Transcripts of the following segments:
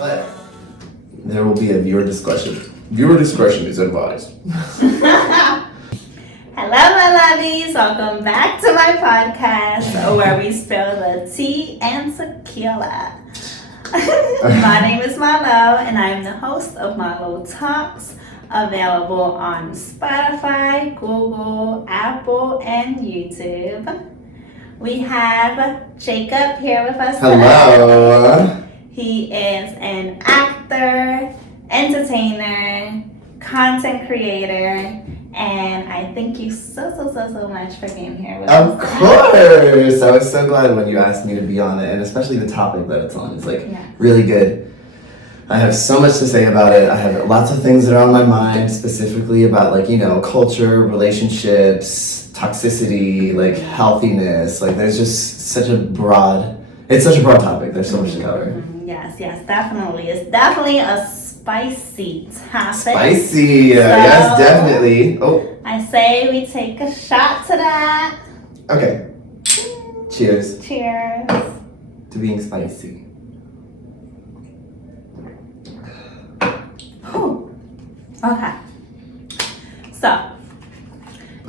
but there will be a viewer discretion. Viewer discretion is advised. Hello, my lovies. Welcome back to my podcast where we spill the tea and tequila. My name is Marlo, and I'm the host of Marlo Talks, available on Spotify, Google, Apple, and YouTube. We have Jacob here with us today. Hello. He is an actor, entertainer, content creator, and I thank you so much for being here with us. Of course! I was so glad when you asked me to be on it, and especially the topic that it's on. It's really good. I have so much to say about it. I have lots of things that are on my mind, specifically about culture, relationships, toxicity, healthiness. There's just such a broad topic. There's so much to cover. Yes, definitely. It's definitely a spicy topic. Spicy, yes, definitely. Oh. I say we take a shot to that. Okay. Cheers. Cheers. To being spicy. Whew. Okay. So,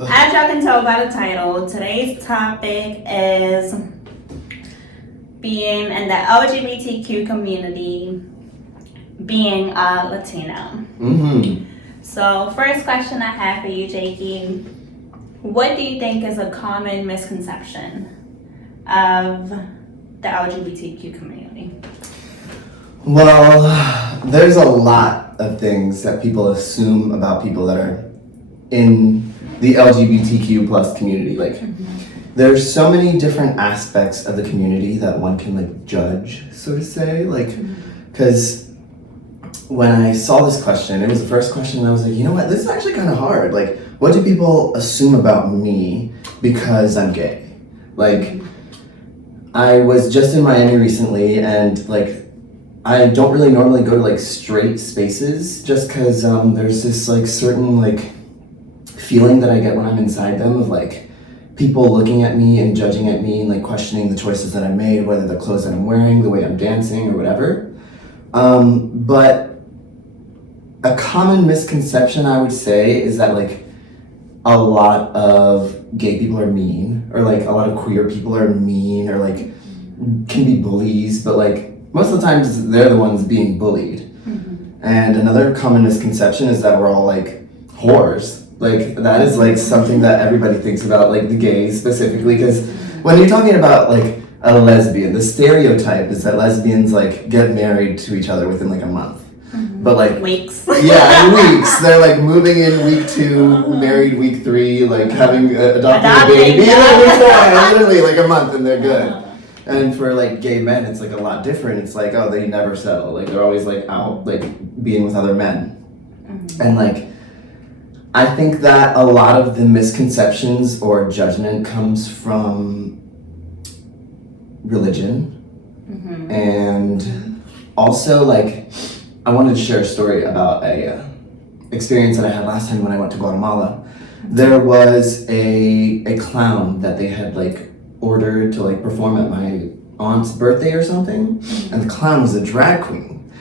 as y'all can tell by the title, today's topic is being in the LGBTQ community, being a Latino. Mm-hmm. So, first question I have for you, Jakey. What do you think is a common misconception of the LGBTQ community? Well, there's a lot of things that people assume about people that are in the LGBTQ plus community. There's so many different aspects of the community that one can judge, so to say. Because when I saw this question, it was the first question, and I was like, you know what, this is actually kind of hard. What do people assume about me because I'm gay? I was just in Miami recently, and I don't really normally go to straight spaces just because there's this certain feeling that I get when I'm inside them of people looking at me and judging at me and questioning the choices that I made, whether the clothes that I'm wearing, the way I'm dancing, or whatever. But a common misconception, I would say, is that a lot of gay people are mean, or a lot of queer people are mean, or can be bullies, but most of the times they're the ones being bullied. Mm-hmm. And another common misconception is that we're all whores. That is something that everybody thinks about, the gays specifically, because when you're talking about a lesbian, the stereotype is that lesbians get married to each other within a month. Mm-hmm. But weeks. Yeah, weeks. They're moving in week 2, married week 3, having adopted a baby. Literally a month and they're good. And for gay men, it's a lot different. It's oh, they never settle. They're always out being with other men. Mm-hmm. And I think that a lot of the misconceptions or judgment comes from religion. Mm-hmm. And also I wanted to share a story about a experience that I had last time when I went to Guatemala. There was a clown that they had ordered to perform at my aunt's birthday or something, and the clown was a drag queen.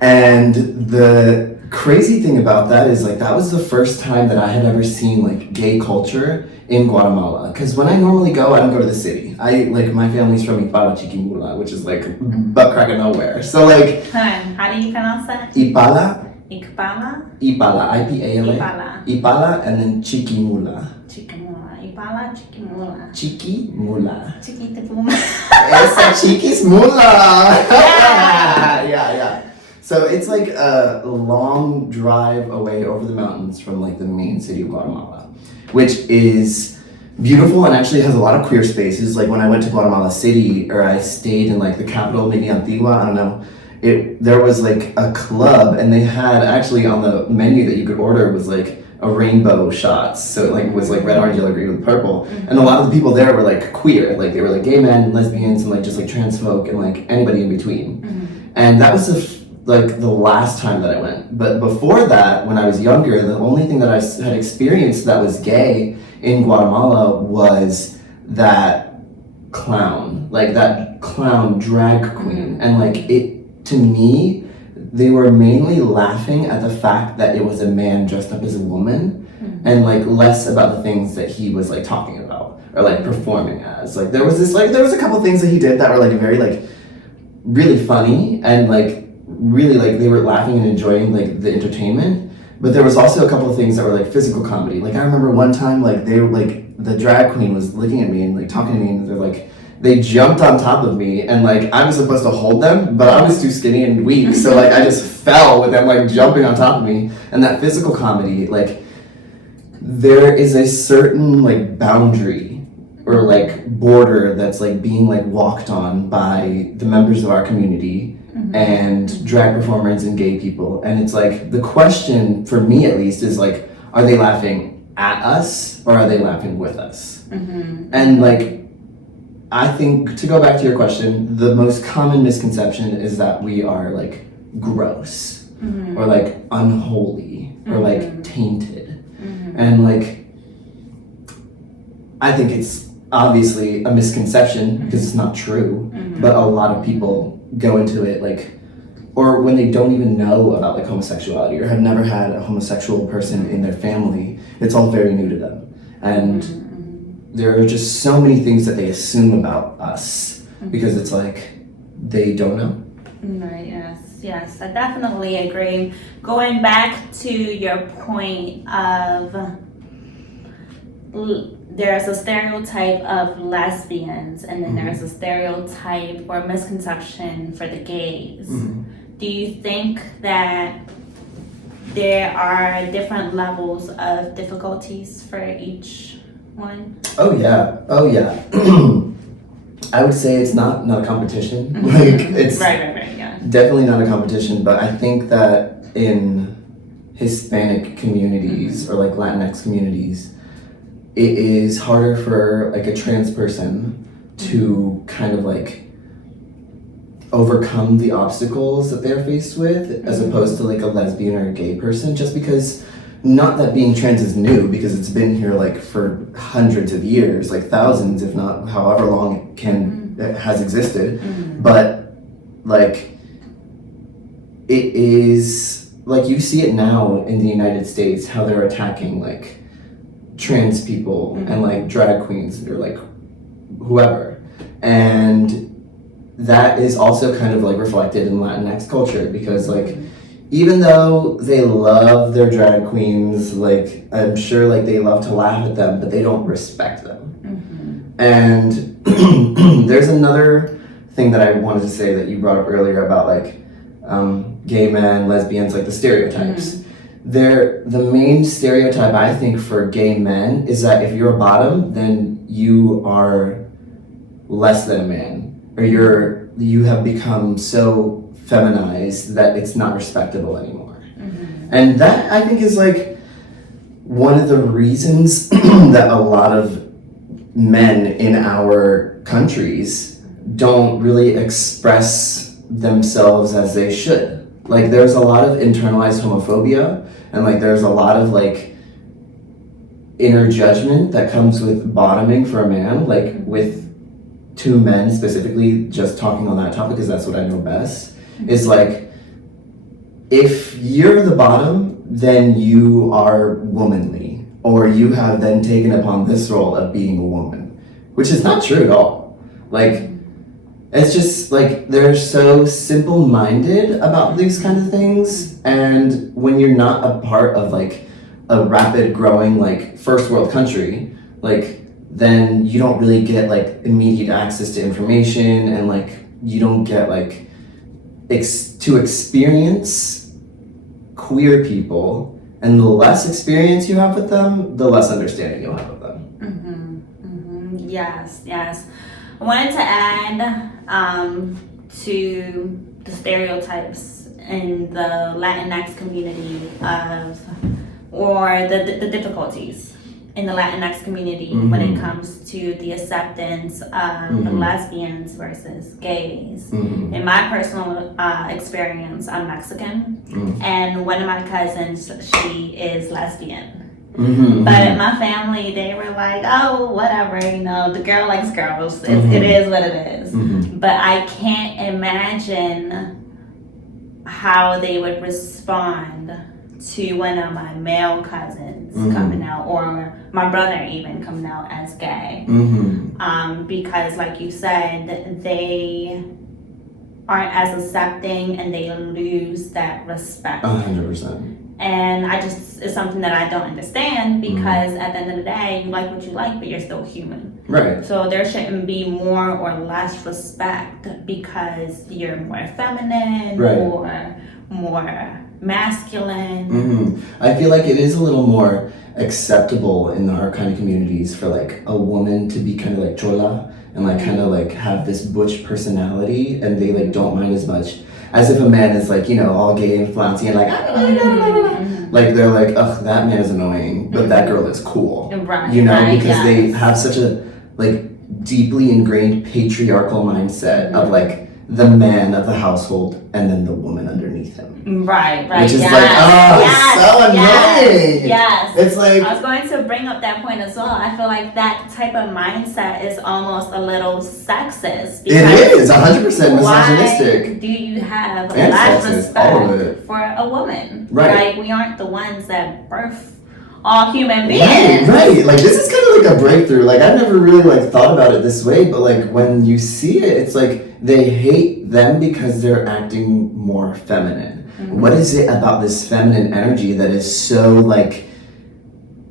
And the crazy thing about that is that was the first time that I had ever seen gay culture in Guatemala. Because when I normally go, I don't go to the city. My family's from Ipala, Chiquimula, which is butt crack of nowhere. So how do you pronounce that? Ipala. Ipala? Ipala, I-P-A-L-A. Ipala. Ipala, and then Chiquimula. Ipala, Chiquimula. Chiquimula. Chiquitipuma. Esa Chiquismula. Yeah. So it's a long drive away over the mountains from the main city of Guatemala, which is beautiful and actually has a lot of queer spaces. When I went to Guatemala City, or I stayed in the capital, maybe Antigua, I don't know. There was a club, and they had actually on the menu that you could order was a rainbow shots. So it was red, orange, yellow, green with purple. Mm-hmm. And a lot of the people there were queer. They were gay men, lesbians, and just trans folk, and anybody in between. Mm-hmm. And that was the last time that I went. But before that, when I was younger, the only thing that I had experienced that was gay in Guatemala was that clown, that clown drag queen. And it, to me, they were mainly laughing at the fact that it was a man dressed up as a woman, and like less about the things that he was like talking about or like performing as. Like there was a couple things that he did that were like very like really funny and like really like they were laughing and enjoying like the entertainment. But there was also a couple of things that were like physical comedy. Like I remember one time like they were like the drag queen was looking at me and like talking to me, and they're like they jumped on top of me, and like I was supposed to hold them, but I was too skinny and weak, so like I just fell with them like jumping on top of me. And that physical comedy, like there is a certain like boundary or like border that's like being like walked on by the members of our community and drag performers and gay people. And it's like the question for me at least is like, are they laughing at us or are they laughing with us? And like I think, to go back to your question, the most common misconception is that we are like gross or like unholy or like tainted. And like I think it's obviously a misconception because it's not true, but a lot of people go into it like, or when they don't even know about like homosexuality or have never had a homosexual person in their family, it's all very new to them. And there are just so many things that they assume about us because it's like they don't know. Right, yes, I definitely agree. Going back to your point of there's a stereotype of lesbians and then there's a stereotype or misconception for the gays. Do you think that there are different levels of difficulties for each one? Oh yeah. I would say it's not a competition. Like it's right, yeah. Definitely not a competition, but I think that in Hispanic communities or like Latinx communities, it is harder for like a trans person to kind of like overcome the obstacles that they're faced with as opposed to like a lesbian or a gay person, just because not that being trans is new, because it's been here like for hundreds of years, like thousands, if not however long it has existed. But like it is like you see it now in the United States, how they're attacking like trans people and like drag queens or like whoever. And that is also kind of like reflected in Latinx culture, because like even though they love their drag queens, like I'm sure like they love to laugh at them, but they don't respect them. And there's another thing that I wanted to say that you brought up earlier about like gay men, lesbians, like the stereotypes. The main stereotype I think for gay men is that if you're a bottom, then you are less than a man, or you have become so feminized that it's not respectable anymore. And that I think is like one of the reasons that a lot of men in our countries don't really express themselves as they should. Like there's a lot of internalized homophobia, and like there's a lot of like inner judgment that comes with bottoming for a man, like with two men specifically, just talking on that topic because that's what I know best, is like if you're the bottom, then you are womanly, or you have then taken upon this role of being a woman, which is not true at all. Like it's just like they're so simple-minded about these kind of things, and when you're not a part of like a rapid growing like first world country, like then you don't really get like immediate access to information, and like you don't get like to experience queer people, and the less experience you have with them, the less understanding you'll have of them. Yes. I wanted to add to the stereotypes in the Latinx community or the difficulties in the Latinx community when it comes to the acceptance of the lesbians versus gays. In my personal experience, I'm Mexican, and one of my cousins, she is lesbian. But my family, they were like, oh, whatever, you know, the girl likes girls. It is what it is. But I can't imagine how they would respond to one of my male cousins coming out, or my brother even coming out as gay. Because like you said, they aren't as accepting and they lose that respect. 100%. And it's something that I don't understand, because at the end of the day, you like what you like, but you're still human. Right. So there shouldn't be more or less respect because you're more feminine or more masculine. I feel like it is a little more acceptable in our kind of communities for like a woman to be kind of like chola and like kind of like have this butch personality, and they like don't mind as much as if a man is like, you know, all gay and flouncy and like like they're like, ugh, that man is annoying, but that girl is cool. Right. You know, because they have such a like deeply ingrained patriarchal mindset of like the man of the household and then the woman underneath him. Right. Which is like, oh, it's so annoying. Yes. It's like, I was going to bring up that point as well. I feel like that type of mindset is almost a little sexist. It is 100% misogynistic. Why do you have And less sexist, all of it. respect for a woman? Right. Like, we aren't the ones that birth all human beings. Right. Like, this is kind of like a breakthrough. Like, I've never really like thought about it this way, but like when you see it, it's like they hate them because they're acting more feminine. What is it about this feminine energy that is so like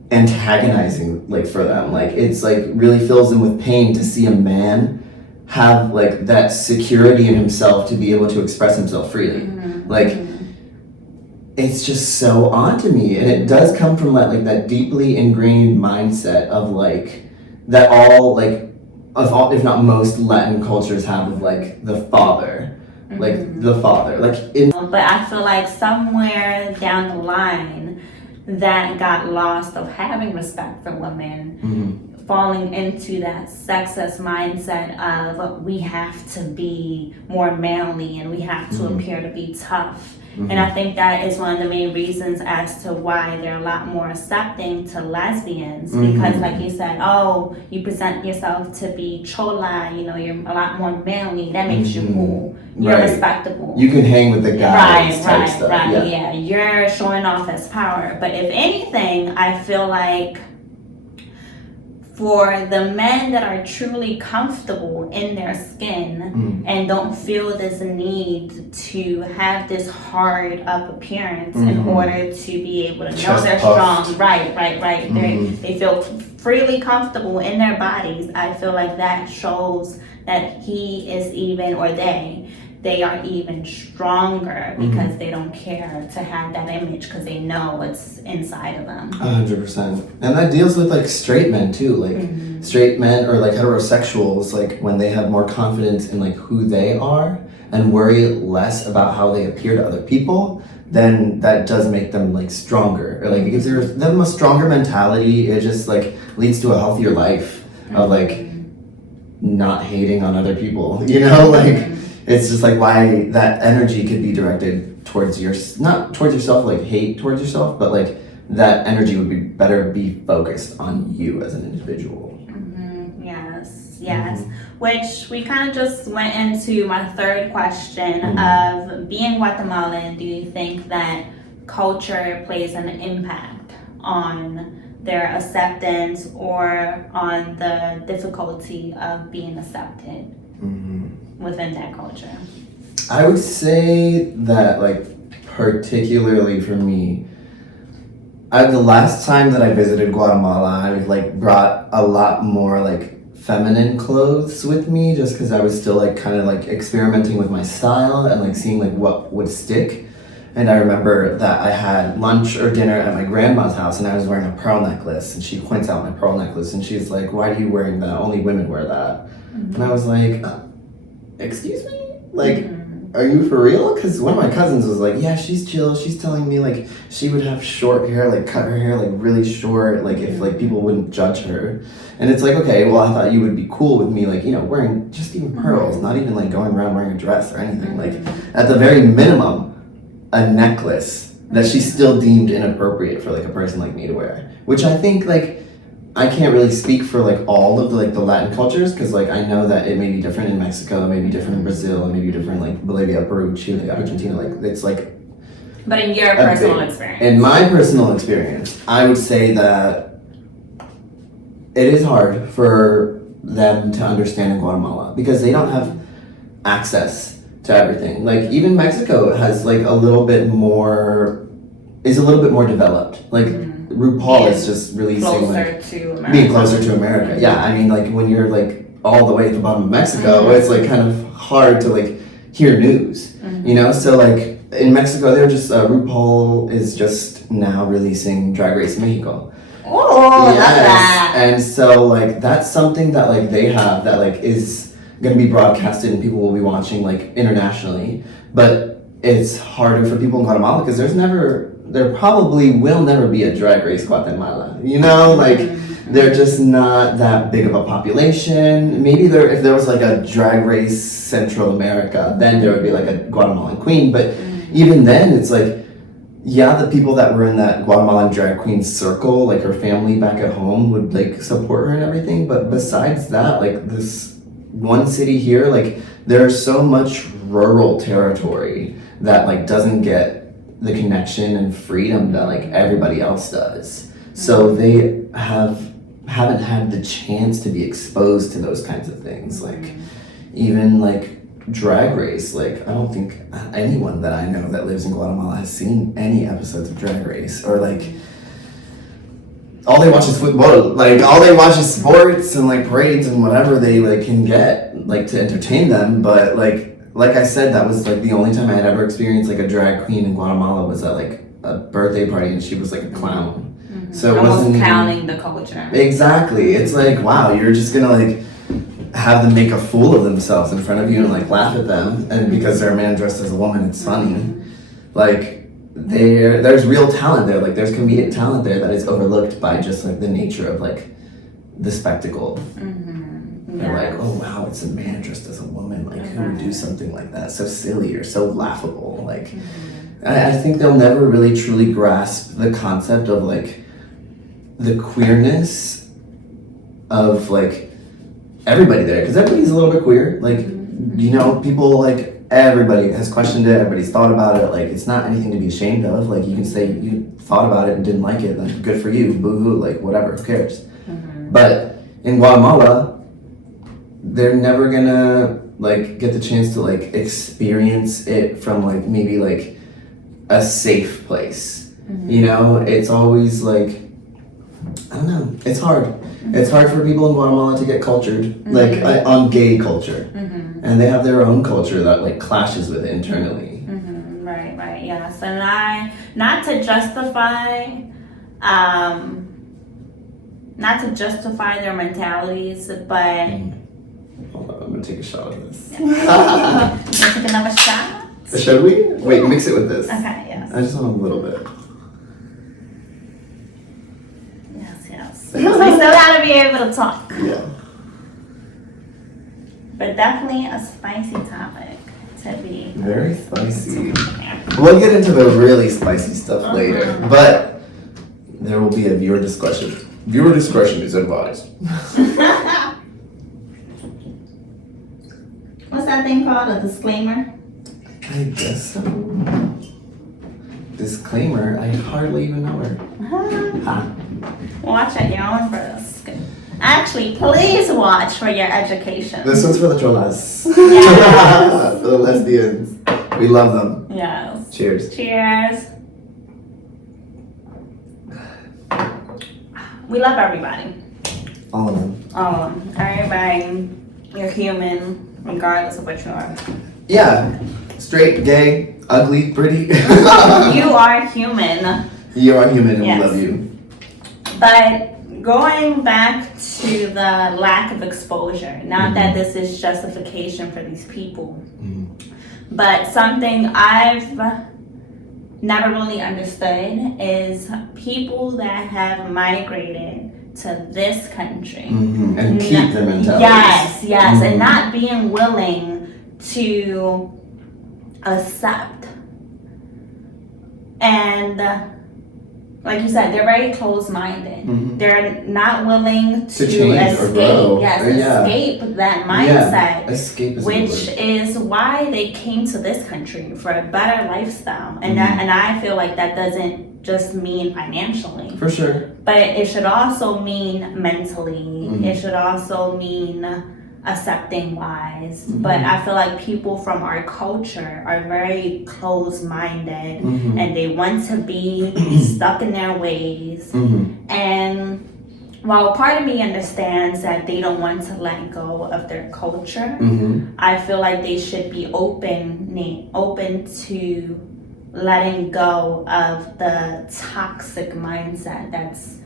antagonizing like for them? Like, it's like really fills them with pain to see a man have like that security in himself to be able to express himself freely. Like, it's just so odd to me, and it does come from like that deeply ingrained mindset of like that all like of all, if not most Latin cultures have of like the father, like the father, like in. But I feel like somewhere down the line, that got lost of having respect for women, falling into that sexist mindset of we have to be more manly and we have to appear to be tough. And I think that is one of the main reasons as to why they're a lot more accepting to lesbians, because like you said, oh, you present yourself to be chola, you know, you're a lot more manly, that makes you cool, you're respectable. You can hang with the guys type stuff. Yeah, you're showing off as power. But if anything, I feel like for the men that are truly comfortable in their skin and don't feel this need to have this hard up appearance in order to be able to know they're strong. Right. They feel freely comfortable in their bodies. I feel like that shows that he is even, or they are even stronger because they don't care to have that image because they know what's inside of them. 100%. And that deals with like straight men too, like straight men or like heterosexuals, like when they have more confidence in like who they are and worry less about how they appear to other people, then that does make them like stronger, or like it gives them a stronger mentality. It just like leads to a healthier life of like not hating on other people, you know, like it's just like why that energy could be directed towards not towards yourself, like hate towards yourself, but like that energy would be better be focused on you as an individual. Yes. Which we kind of just went into my third question of being Guatemalan. Do you think that culture plays an impact on their acceptance or on the difficulty of being accepted within that culture? I would say that, like, particularly for me, the last time that I visited Guatemala, I like brought a lot more like feminine clothes with me, just because I was still like kind of like experimenting with my style and like seeing like what would stick. And I remember that I had lunch or dinner at my grandma's house and I was wearing a pearl necklace, and she points out my pearl necklace and she's like, "Why are you wearing that? Only women wear that." And I was like, excuse me? Like, are you for real? Because one of my cousins was like, yeah, she's chill. She's telling me like she would have short hair, like cut her hair like really short, like if like people wouldn't judge her. And it's like, okay, well, I thought you would be cool with me, like, you know, wearing just even pearls, not even like going around wearing a dress or anything. Like, at the very minimum, a necklace that she still deemed inappropriate for like a person like me to wear. Which I think like, I can't really speak for like all of the Latin cultures because like I know that it may be different in Mexico, it may be different in Brazil, it may be different like Bolivia, Peru, Chile, Argentina. Like it's like. But in your personal experience. In my personal experience, I would say that it is hard for them to understand in Guatemala because they don't have access to everything. Like even Mexico has like is a little bit more developed. Like RuPaul is just releasing being closer to America. Yeah, I mean like when you're like all the way at the bottom of Mexico, it's like kind of hard to like hear news, you know? So like in Mexico, they're just RuPaul is just now releasing Drag Race Mexico. Oh, yes. Love that. And so like that's something that like they have that like is gonna be broadcasted and people will be watching like internationally. But it's harder for people in Guatemala because there probably will never be a Drag Race Guatemala. You know, like they're just not that big of a population. Maybe if there was like a Drag Race Central America, then there would be like a Guatemalan queen. But even then, it's like, yeah, the people that were in that Guatemalan drag queen circle, like her family back at home would like support her and everything. But besides that, like this one city here, like there's so much rural territory that like doesn't get the connection and freedom that like everybody else does. So they haven't had the chance to be exposed to those kinds of things. Like even like Drag Race, like I don't think anyone that I know that lives in Guatemala has seen any episodes of Drag Race, or like all they watch is football. Like all they watch is sports and like parades and whatever they like can get like to entertain them. But like I said, that was like the only time I had ever experienced like a drag queen in Guatemala was at like a birthday party and she was like a clown. So it almost wasn't clowning the culture. Exactly. It's like, wow, you're just gonna like have them make a fool of themselves in front of you and like laugh at them, and because they're a man dressed as a woman, it's funny. Like there's real talent there. Like there's comedic talent there that is overlooked by just like the nature of like the spectacle. They're like, oh wow, it's a man dressed as a woman. Like who would do something like that? So silly or so laughable. Like I think they'll never really truly grasp the concept of like the queerness of like everybody there, because everybody's a little bit queer. Like you know, people like everybody has questioned it, everybody's thought about it. Like it's not anything to be ashamed of. Like you can say you thought about it and didn't like it, like good for you, boo-hoo, like whatever, who cares. But in Guatemala, they're never gonna like get the chance to like experience it from like maybe like a safe place. You know, it's always like, I don't know, it's hard. It's hard for people in Guatemala to get cultured, like on gay culture. And they have their own culture that like clashes with it internally. Right, yes. And not to justify their mentalities, but hold on, I'm gonna take a shot of this. Let's take another shot. Should we? Wait, mix it with this. Okay, yes. I just want a little bit. Yes. We still gotta be able to talk. Yeah. But definitely a spicy topic to be. Very spicy. We'll get into the really spicy stuff later, but there will be a viewer discretion. Viewer discretion is advised. What's that thing called? A disclaimer? I guess so. Disclaimer, I hardly even know her. Watch at your own risk. Actually, please watch for your education. This one's for the cholas. Yes. For the lesbians. We love them. Yes. Cheers. Cheers. We love everybody. All of them. All of them. Everybody. You're human, regardless of what you are. Yeah. Straight, gay, ugly, pretty. You are human. You are human and Yes. we love you. But going back to the lack of exposure, not that this is justification for these people, but something I've never really understood is people that have migrated to this country. And keep their mentality. Yes, and not being willing to accept and like you said, they're very closed-minded. They're not willing to change or grow. Escape that mindset. Escape is which is why they came to this country, for a better lifestyle. And I feel like that doesn't just mean financially. For sure. But it should also mean mentally. It should also mean accepting wise. But I feel like people from our culture are very closed-minded and they want to be stuck in their ways. And while part of me understands that they don't want to let go of their culture, I feel like they should be open to letting go of the toxic mindset that's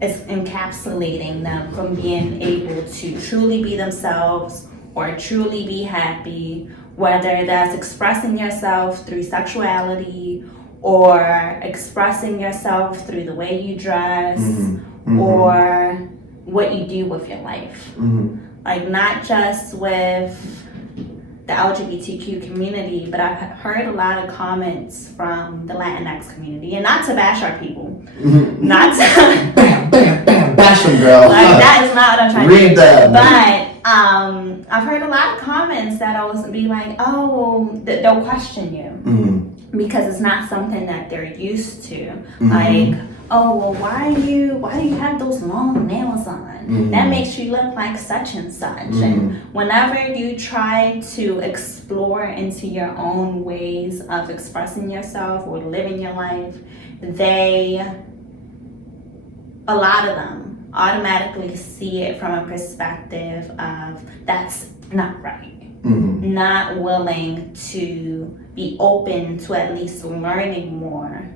encapsulating them from being able to truly be themselves or truly be happy, whether that's expressing yourself through sexuality or expressing yourself through the way you dress or what you do with your life. Like, not just with the LGBTQ community, but I've heard a lot of comments from the Latinx community, and not to bash our people, not to bam, bash them, girl. Like, that is not what I'm trying to read them. But I've heard a lot of comments that'll be like, oh, they'll question you because it's not something that they're used to. Like, oh, well, why do you have those long nails on? That makes you look like such and such. And whenever you try to explore into your own ways of expressing yourself or living your life, a lot of them automatically see it from a perspective of that's not right. Not willing to be open to at least learning more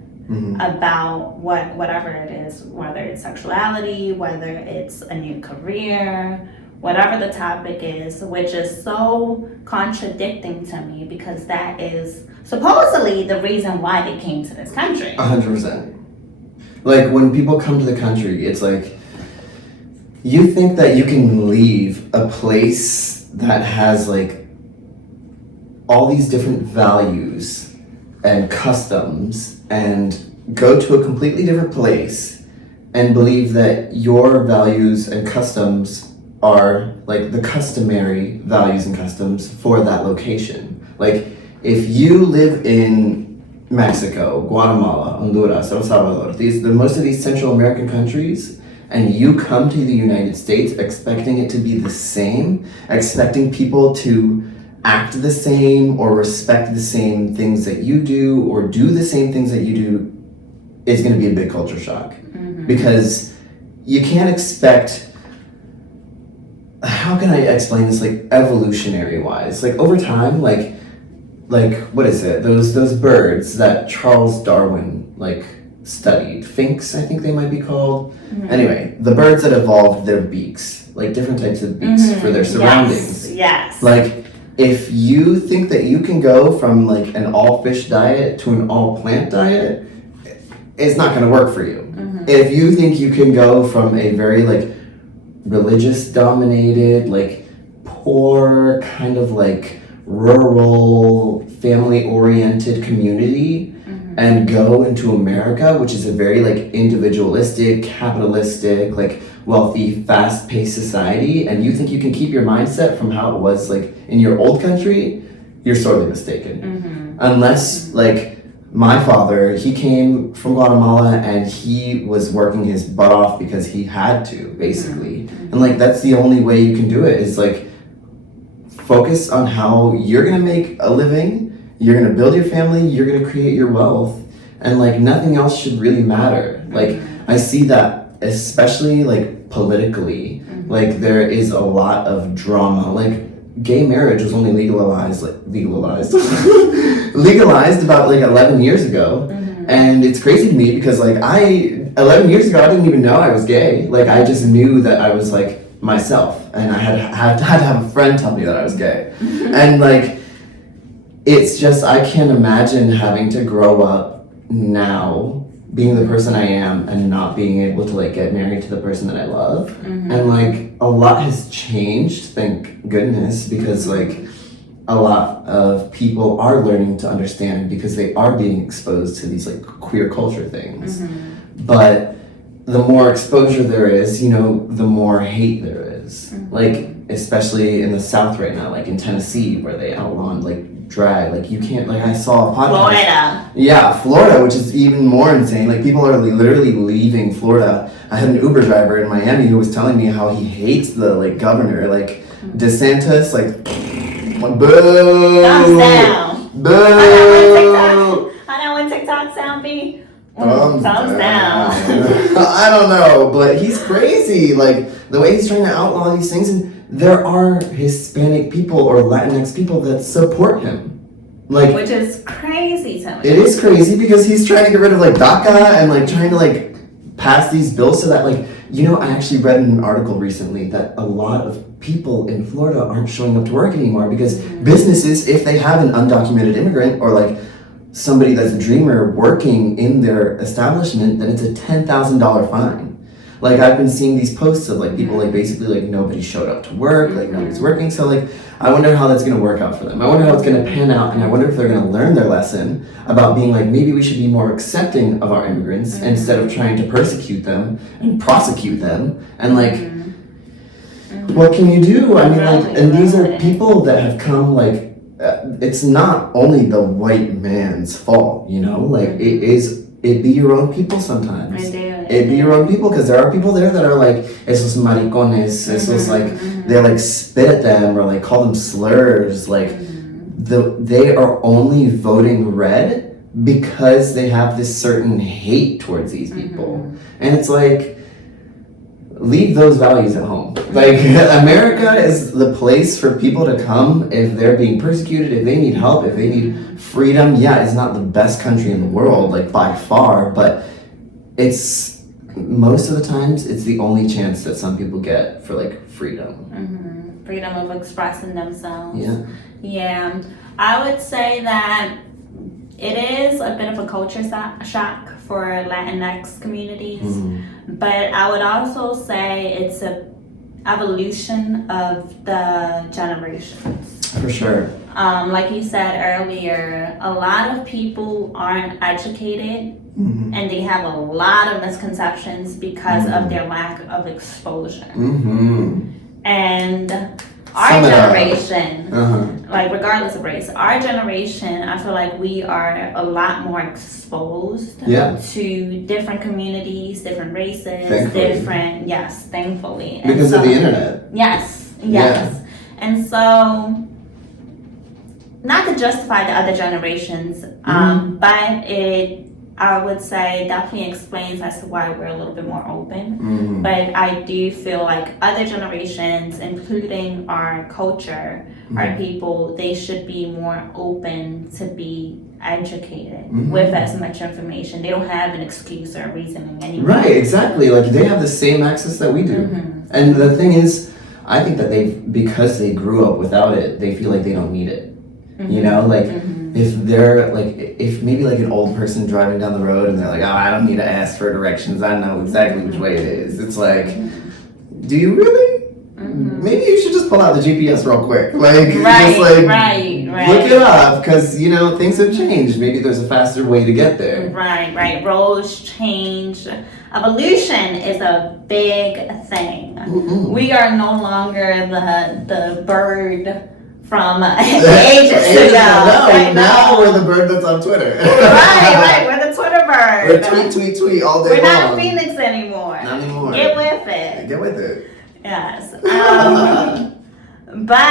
about whatever it is, whether it's sexuality, whether it's a new career, whatever the topic is, which is so contradicting to me because that is supposedly the reason why they came to this country. 100%. Like, when people come to the country, it's like, you think that you can leave a place that has like all these different values and customs and go to a completely different place and believe that your values and customs are like the customary values and customs for that location. Like, if you live in Mexico, Guatemala, Honduras, El Salvador, most of these Central American countries, and you come to the United States expecting it to be the same, expecting people to act the same or respect the same things that you do or do the same things that you do, it's going to be a big culture shock. Because you can't expect, how can I explain this, like, evolutionary wise? Like, over time, like what is it? Those birds that Charles Darwin like studied, finks, I think they might be called. Anyway, the birds that evolved their beaks, like different types of beaks for their surroundings. Yes. Like, if you think that you can go from like an all fish diet to an all plant diet, it's not going to work for you. If you think you can go from a very like religious dominated, like poor, kind of like rural, family oriented community and go into America, which is a very like individualistic, capitalistic, like wealthy, fast-paced society, and you think you can keep your mindset from how it was like in your old country, you're sorely mistaken. Unless like my father, he came from Guatemala and he was working his butt off because he had to, basically. And like, that's the only way you can do it, is like focus on how you're gonna make a living, you're gonna build your family, you're gonna create your wealth, and like nothing else should really matter. Like, I see that especially like politically, like there is a lot of drama. Like, gay marriage was only legalized about like 11 years ago. And it's crazy to me because like 11 years ago I didn't even know I was gay. Like, I just knew that I was like myself, and I had to have a friend tell me that I was gay. And like, it's just, I can't imagine having to grow up now being the person I am and not being able to like get married to the person that I love. And like, a lot has changed, thank goodness, because like a lot of people are learning to understand because they are being exposed to these like queer culture things. but the more exposure there is, the more hate there is. Like, especially in the South right now, like in Tennessee, where they outlawed like drag. Like, you can't, like, I saw a podcast. Florida. Yeah, Florida, which is even more insane. Like, people are literally leaving Florida. I had an Uber driver in Miami who was telling me how he hates the like governor, like DeSantis, like boo. Thumbs down. Boo. I know when TikTok sound be. Thumbs down. I don't know, but he's crazy. Like, the way he's trying to outlaw these things, and there are Hispanic people or Latinx people that support him. Like, which is crazy to me. It is crazy because he's trying to get rid of like DACA and like trying to like pass these bills so that like, I actually read in an article recently that a lot of people in Florida aren't showing up to work anymore because businesses, if they have an undocumented immigrant or like somebody that's a dreamer working in their establishment, then it's a $10,000 fine. Like, I've been seeing these posts of like people like basically like nobody showed up to work, like nobody's working. So like, I wonder how that's gonna work out for them. I wonder how it's gonna pan out, and I wonder if they're gonna learn their lesson about being like, maybe we should be more accepting of our immigrants instead of trying to persecute them and prosecute them. And like, what can you do? I mean, like, and these are people that have come like, it's not only the white man's fault, like it be your own people sometimes. It be your own people, because there are people there that are like esos maricones, esos like they like spit at them or like call them slurs. Like they are only voting red because they have this certain hate towards these people, and it's like, leave those values at home. Like, America is the place for people to come if they're being persecuted, if they need help, if they need freedom. Yeah, it's not the best country in the world, like by far, but it's most of the times it's the only chance that some people get for like freedom. Freedom of expressing themselves. Yeah. I would say that it is a bit of a culture shock for Latinx communities, but I would also say it's a evolution of the generations. For sure. Like you said earlier, a lot of people aren't educated and they have a lot of misconceptions because of their lack of exposure. And our generation, like regardless of race, our generation, I feel like we are a lot more exposed to different communities, different races, thankfully. Because of the internet. Yes. And so, not to justify the other generations, but I would say definitely explains as to why we're a little bit more open. But I do feel like other generations, including our culture, our people, they should be more open to be educated with as much information. They don't have an excuse or reasoning anymore. Right, exactly. Like, they have the same access that we do. And the thing is, I think that because they grew up without it, they feel like they don't need it. If they're like, if maybe like an old person driving down the road and they're like, oh, I don't need to ask for directions, I know exactly which way it is. It's like, do you really? Maybe you should just pull out the GPS real quick. Like, look it up, because, things have changed. Maybe there's a faster way to get there. Right. Roads change. Evolution is a big thing. We are no longer the bird from ages ago. Now we're the bird that's on Twitter. Right. We're the Twitter bird. We're tweet all day long. We're not Phoenix anymore. Not anymore. Get with it. Get with it. Yes. But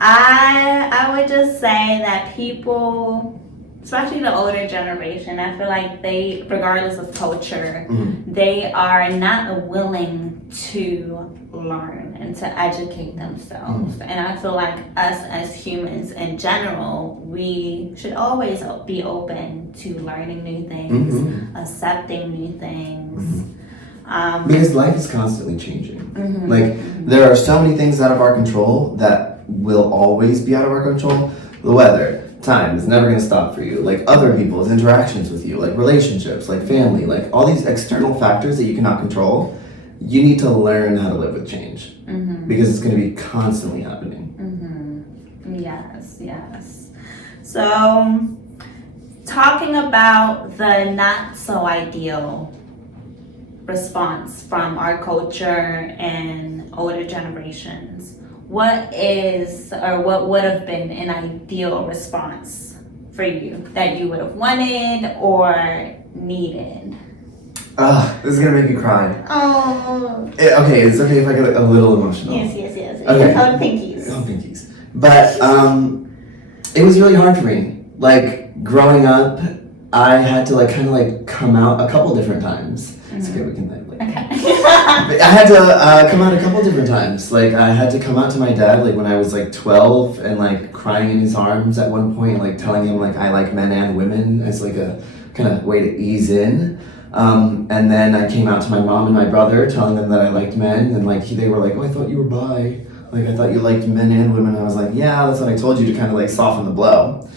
I would just say that people, especially the older generation, I feel like they, regardless of culture, they are not willing to learn and to educate themselves. And I feel like us as humans in general, we should always be open to learning new things, accepting new things. Because life is constantly changing. Like, there are so many things out of our control that will always be out of our control. The weather, time is never going to stop for you. Like, other people's interactions with you, like relationships, like family, like all these external factors that you cannot control. You need to learn how to live with change, because it's going to be constantly happening. Yes. So, talking about the not so ideal response from our culture and older generations, what is or what would have been an ideal response for you that you would have wanted or needed? This is gonna make you cry. Oh. Okay, it's okay if I get a little emotional. Yes. Okay. Hold pinkies. Oh, pinkies. But it was really hard for me. Like growing up, I had to like kind of like come out a couple different times. It's okay, we can like. Okay. I had to come out a couple different times. Like I had to come out to my dad like when I was like 12 and like crying in his arms at one point, like telling him like I like men and women as like a kind of way to ease in. And then I came out to my mom and my brother telling them that I liked men, and like they were like, oh, I thought you were bi. Like I thought you liked men and women. I was like, yeah, that's what I told you, to kind of like soften the blow.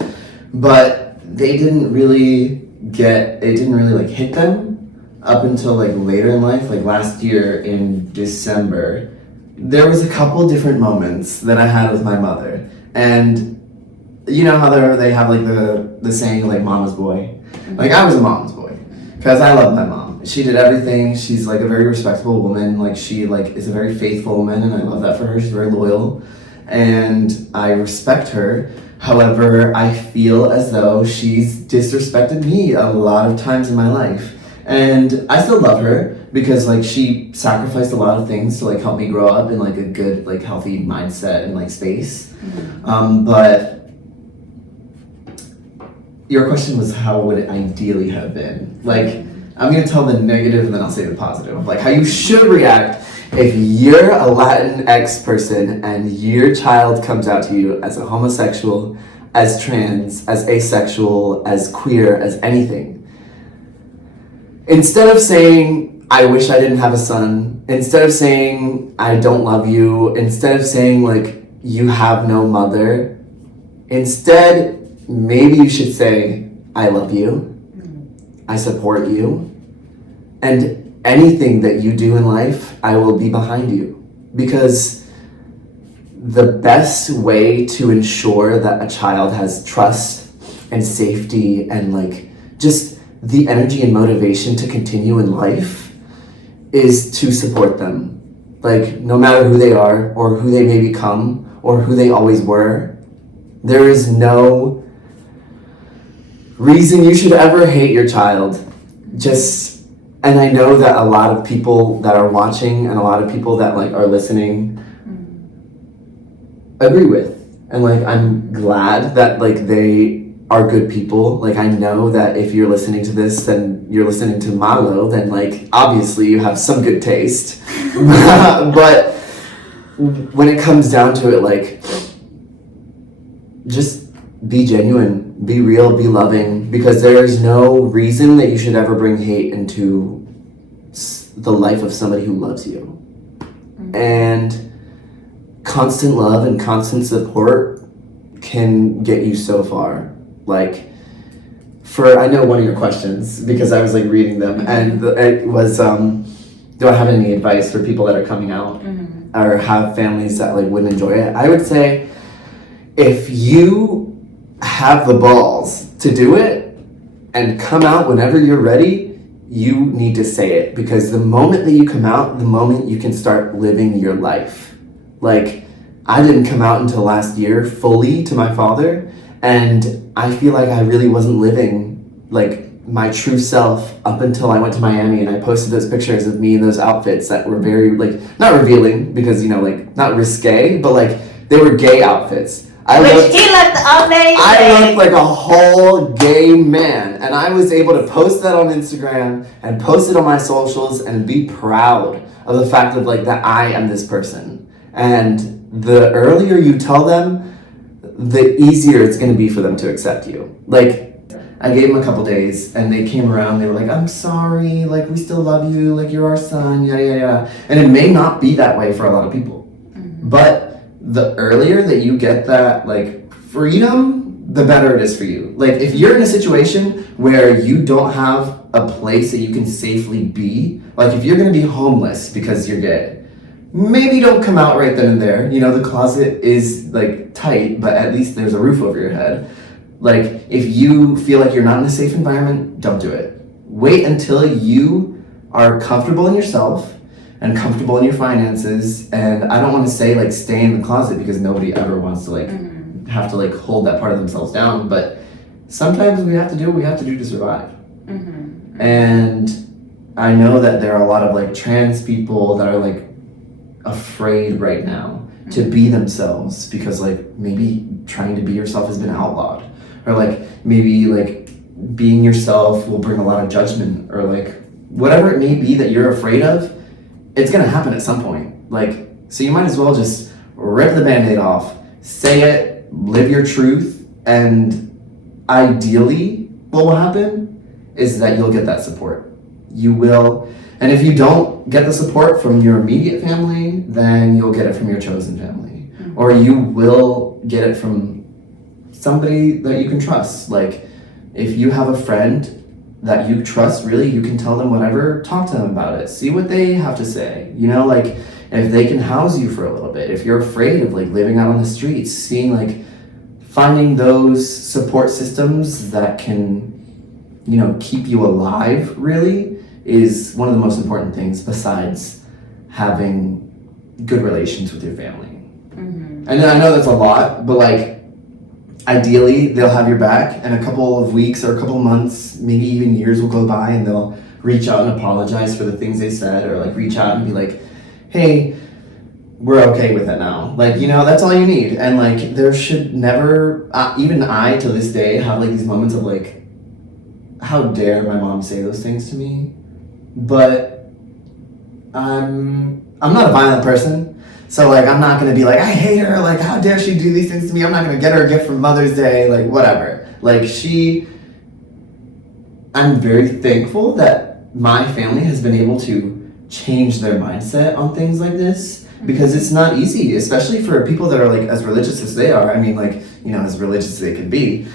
But they didn't really like hit them up until like later in life. Like last year in December, there was a couple different moments that I had with my mother. And you know how they have like the saying like mama's boy? Like I was a mama's boy because I love my mom. She did everything. She's like a very respectable woman. Like she like is a very faithful woman, and I love that for her. She's very loyal and I respect her. However, I feel as though she's disrespected me a lot of times in my life. And I still love her because like she sacrificed a lot of things to like help me grow up in like a good like healthy mindset and like space. But your question was how would it ideally have been? Like I'm gonna tell the negative and then I'll say the positive. Like how you should react if you're a Latinx person and your child comes out to you as a homosexual, as trans, as asexual, as queer, as anything. Instead of saying, I wish I didn't have a son, instead of saying, I don't love you, instead of saying, like, you have no mother, instead, maybe you should say, I love you, I support you, and anything that you do in life, I will be behind you. Because the best way to ensure that a child has trust and safety and, like, just the energy and motivation to continue in life is to support them. Like, no matter who they are or who they may become or who they always were, there is no reason you should ever hate your child. And I know that a lot of people that are watching and a lot of people that like are listening agree with. And like, I'm glad that like they are good people. Like I know that if you're listening to this, then you're listening to Malo, then like obviously you have some good taste. But when it comes down to it, like just be genuine, be real, be loving, because there is no reason that you should ever bring hate into the life of somebody who loves you. And constant love and constant support can get you so far. Like, I know one of your questions because I was like reading them, and it was, do I have any advice for people that are coming out or have families that like wouldn't enjoy it? I would say if you have the balls to do it and come out whenever you're ready, you need to say it, because the moment that you come out, the moment you can start living your life. Like, I didn't come out until last year fully to my father, and I feel like I really wasn't living like my true self up until I went to Miami and I posted those pictures of me in those outfits that were very like, not revealing because, you know, like not risque, but like they were gay outfits. He looked amazing. I looked like a whole gay man, and I was able to post that on Instagram and post it on my socials and be proud of the fact of like that I am this person. And the earlier you tell them, the easier it's going to be for them to accept you. Like, I gave them a couple days and they came around, they were like, I'm sorry, like we still love you, like you're our son, yada yada yada. And it may not be that way for a lot of people. But the earlier that you get that like freedom, the better it is for you. Like if you're in a situation where you don't have a place that you can safely be, like if you're gonna be homeless because you're gay, maybe don't come out right then and there. You know, the closet is like tight, but at least there's a roof over your head. Like, if you feel like you're not in a safe environment, don't do it. Wait until you are comfortable in yourself and comfortable in your finances. And I don't want to say like stay in the closet, because nobody ever wants to like have to like hold that part of themselves down. But sometimes we have to do what we have to do to survive. And I know that there are a lot of like trans people that are like afraid right now to be themselves, because like maybe trying to be yourself has been outlawed, or like maybe like being yourself will bring a lot of judgment, or like whatever it may be that you're afraid of. It's gonna happen at some point. Like, so you might as well just rip the Band-Aid off, say it, live your truth, and ideally what will happen is that you'll get that support. You will. And if you don't get the support from your immediate family, then you'll get it from your chosen family. Or you will get it from somebody that you can trust. Like, if you have a friend that you trust, really, you can tell them whatever, talk to them about it, see what they have to say. You know, like, if they can house you for a little bit, if you're afraid of like living out on the streets, seeing like, finding those support systems that can, you know, keep you alive, really, is one of the most important things, besides having good relations with your family. And I know that's a lot, but like, ideally they'll have your back, and a couple of weeks or a couple of months, maybe even years will go by, and they'll reach out and apologize for the things they said, or like reach out and be like, hey, we're okay with it now. Like, you know, that's all you need. And like, there should never, even I to this day have like these moments of like, how dare my mom say those things to me? But I'm not a violent person, so like, I'm not gonna be like, I hate her, like, how dare she do these things to me? I'm not gonna get her a gift for Mother's Day, like, whatever. Like, I'm very thankful that my family has been able to change their mindset on things like this, because it's not easy, especially for people that are like as religious as they are. I mean, like, you know, as religious as they can be.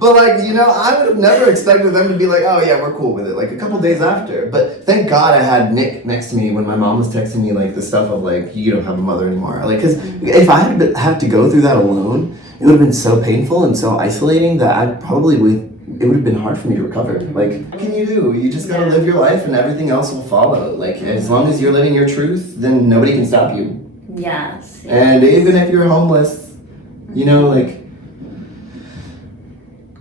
But like, you know, I would have never expected them to be like, oh yeah, we're cool with it, like a couple days after. But thank God I had Nick next to me when my mom was texting me like the stuff of like, you don't have a mother anymore. Like, because if I had to go through that alone, it would have been so painful and so isolating that it would have been hard for me to recover. Like, what can you do? You just gotta live your life, and everything else will follow. Like, as long as you're living your truth, then nobody can stop you. Yes. And even if you're homeless, you know, like,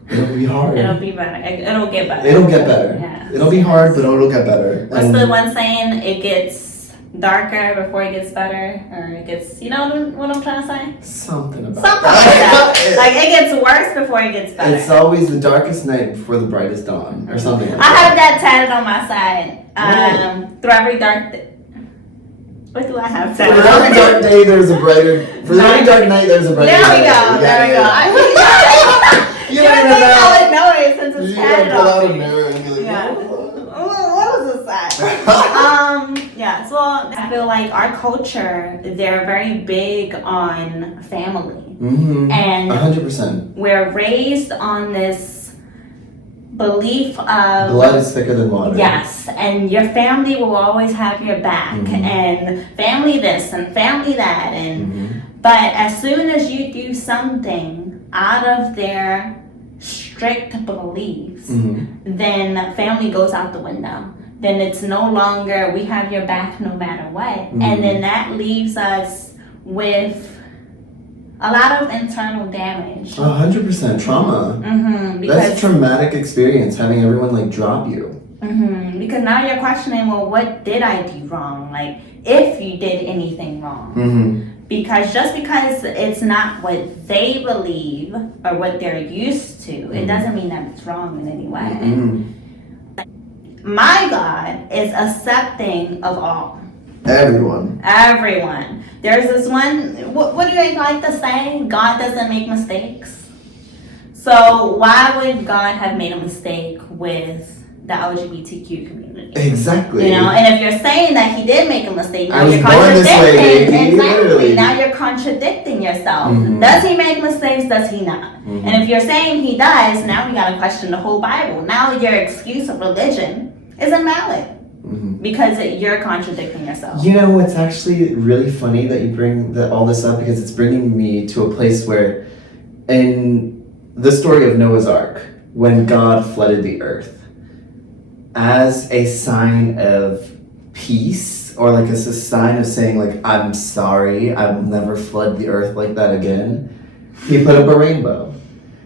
it'll be hard. It'll be better. It'll get better. It'll get better. Yeah. It'll be hard, but it'll get better. What's the one saying? It gets darker before it gets better, or it gets, you know what I'm trying to say? Something about Something like that. Like, it gets worse before it gets better. It's always the darkest night before the brightest dawn, or something like I have that tatted on my side. Through every dark what do I have For tatted? every dark day, there's a brighter. For every dark night, there's a brighter. There we day. go. There we go. You don't even know. I would know it since it's You gotta tatted pull out a on me. mirror and be like, Yeah. oh. What was this at? Yeah, so I feel like our culture, they're very big on family. Mm-hmm. And 100%. we're raised on this belief of Blood is thicker than water. yes, and your family will always have your back, and family this and family that, and but as soon as you do something out of their strict beliefs, then family goes out the window. Then it's no longer we have your back no matter what, and then that leaves us with a lot of internal damage. 100% trauma. That's a traumatic experience, having everyone like drop you. Because now you're questioning, well, what did I do wrong? Like, if you did anything wrong. Because just because it's not what they believe or what they're used to, it doesn't mean that it's wrong in any way. My God is accepting of all. Everyone. There's this one, what do you like to say? God doesn't make mistakes. So why would God have made a mistake with the LGBTQ community? Exactly. You know, and if you're saying that he did make a mistake, now I was you're born this way, contradicting. baby. Exactly. Literally. Now you're contradicting yourself. Does he make mistakes? Does he not? And if you're saying he does, now we gotta question the whole Bible. Now your excuse of religion is invalid. because you're contradicting yourself. You know, it's actually really funny that you bring all this up, because it's bringing me to a place where, in the story of Noah's Ark, when God flooded the earth, as a sign of peace, or like as a sign of saying, like, I'm sorry, I will never flood the earth like that again, he put up a rainbow.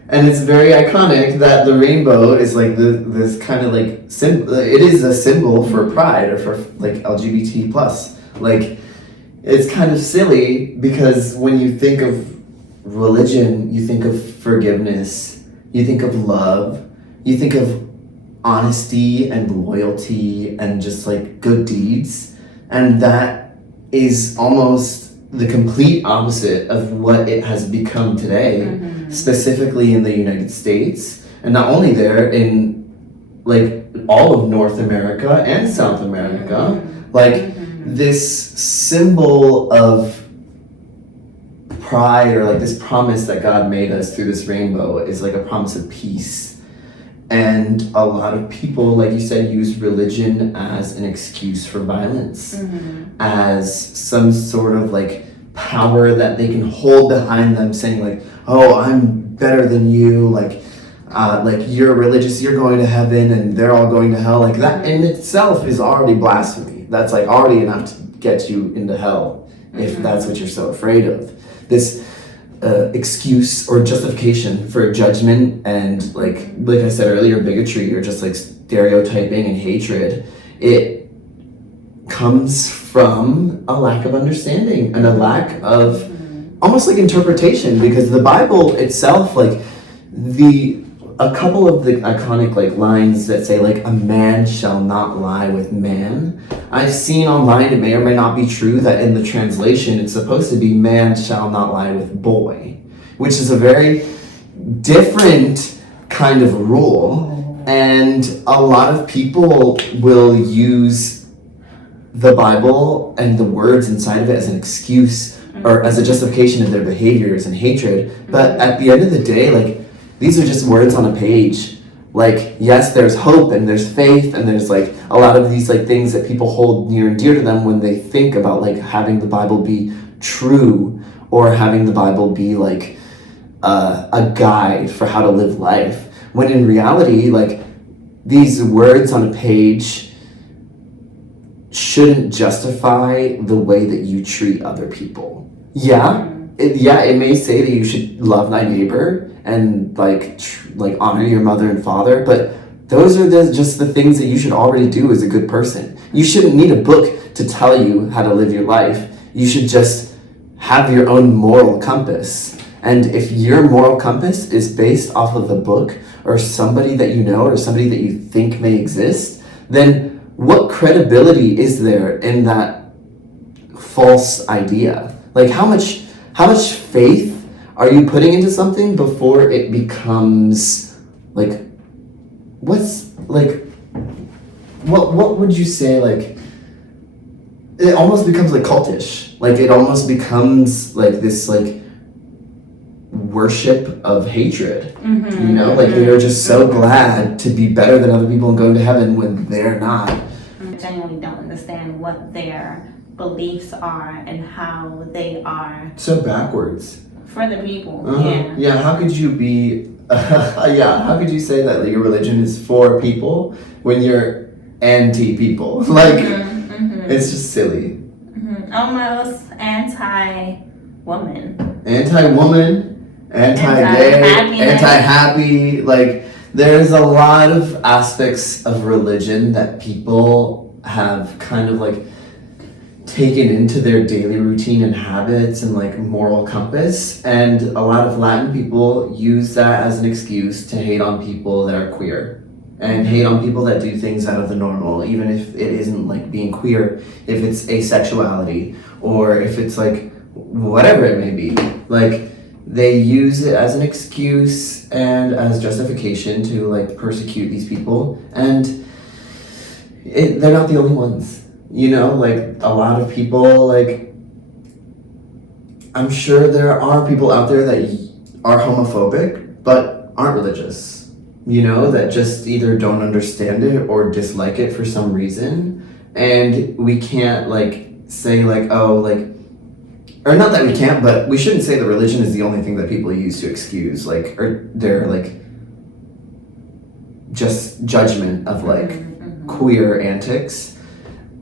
And it's very iconic that the rainbow is like this kind of like symbol. It is a symbol for pride, or for like LGBT plus. Like, it's kind of silly, because when you think of religion, you think of forgiveness, you think of love, you think of honesty and loyalty and just like good deeds, and that is almost the complete opposite of what it has become today, specifically in the United States, and not only there, in like all of North America and South America. Like, this symbol of pride, or like this promise that God made us through this rainbow, is like a promise of peace. And a lot of people, like you said, use religion as an excuse for violence, as some sort of like power that they can hold behind them, saying like, oh, I'm better than you, like you're religious, you're going to heaven and they're all going to hell. Like, that in itself is already blasphemy. That's like already enough to get you into hell, if that's what you're so afraid of. This excuse or justification for judgment and like I said earlier, bigotry, or just like stereotyping and hatred, it comes from a lack of understanding and a lack of almost like interpretation, because the Bible itself, like a couple of the iconic like lines that say like, a man shall not lie with man, I've seen online, it may or may not be true, that in the translation it's supposed to be man shall not lie with boy, which is a very different kind of rule. And a lot of people will use the Bible and the words inside of it as an excuse, or as a justification of their behaviors and hatred. But at the end of the day, like, these are just words on a page. Like, yes, there's hope and there's faith and there's like a lot of these like things that people hold near and dear to them when they think about like having the Bible be true, or having the Bible be like a guide for how to live life. When in reality, like, these words on a page shouldn't justify the way that you treat other people. It may say that you should love thy neighbor and like honor your mother and father, but those are just the things that you should already do as a good person. You shouldn't need a book to tell you how to live your life. You should just have your own moral compass. And if your moral compass is based off of a book, or somebody that you know, or somebody that you think may exist, then what credibility is there in that false idea? Like, how much faith are you putting into something before it becomes like, what would you say, like, it almost becomes like cultish. Like, it almost becomes like this like worship of hatred. You know, like, they're just so glad to be better than other people and going to heaven when they're not. I genuinely don't understand what their beliefs are and how they are So backwards. for the people. Yeah, how could you be how could you say that like, your religion is for people when you're anti-people? Like, it's just silly. Almost anti-woman. Anti-woman, anti-gay, anti-happy. Like, there's a lot of aspects of religion that people have kind of like taken into their daily routine and habits and like moral compass, and a lot of Latin people use that as an excuse to hate on people that are queer and hate on people that do things out of the normal, even if it isn't like being queer, if it's asexuality, or if it's like whatever it may be. Like, they use it as an excuse and as justification to like persecute these people, and they're not the only ones. You know, like, a lot of people, like, I'm sure there are people out there that are homophobic but aren't religious, you know, that just either don't understand it or dislike it for some reason. and we can't like say like, oh, like, or not that we can't, but we shouldn't say that religion is the only thing that people use to excuse like, or their like just judgment of like queer antics.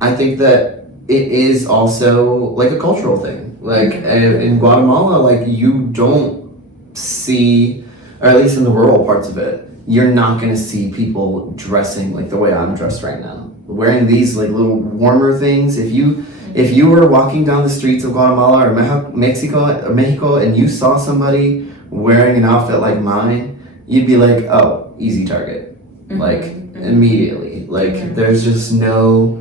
I think that it is also like a cultural thing. Like in Guatemala, like you don't see, or at least in the rural parts of it, you're not gonna see people dressing like the way I'm dressed right now. Wearing these like little warmer things. If you were walking down the streets of Guatemala or Mexico and you saw somebody wearing an outfit like mine, you'd be like, oh, easy target. Like immediately. Like there's just no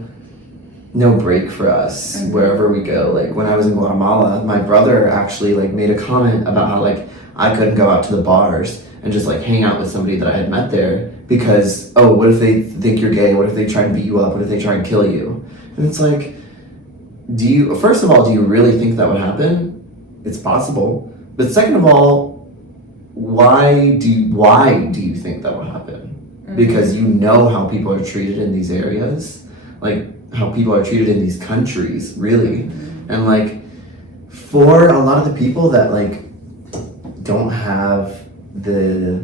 break for us wherever we go. Like when I was in Guatemala, my brother actually like made a comment about how like I couldn't go out to the bars and just like hang out with somebody that I had met there because, oh, what if they think you're gay? What if they try and beat you up? What if they try and kill you? And it's like, first of all, do you really think that would happen? It's possible. But second of all, why do you think that would happen? Because you know how people are treated in these areas, like how people are treated in these countries, really. And like for a lot of the people that like don't have the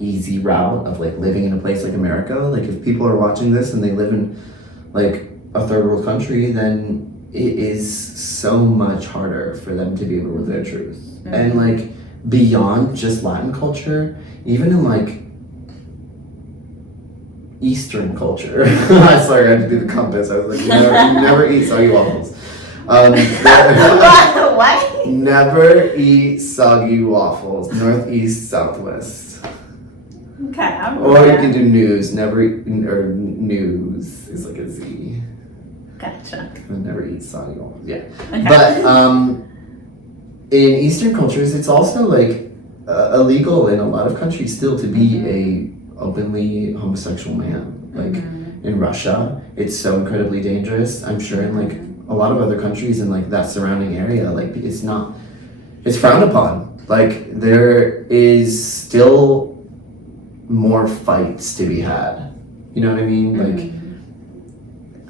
easy route of like living in a place like America, like if people are watching this and they live in like a third world country, then it is so much harder for them to be able to live their truth. And like beyond just Latin culture, even in like Eastern culture. Sorry, I had to do the compass. I was like, you never eat soggy waffles. What? Never eat soggy waffles. Northeast, southwest. Okay. Or you can do news. Never eat, or news is like a Z. Gotcha. Never eat soggy waffles. Yeah. Okay. But in Eastern cultures, it's also like illegal in a lot of countries still to be a openly homosexual man. Like in Russia, it's so incredibly dangerous. I'm sure in like a lot of other countries in like that surrounding area, like it's frowned upon. Like there is still more fights to be had. You know what I mean? Like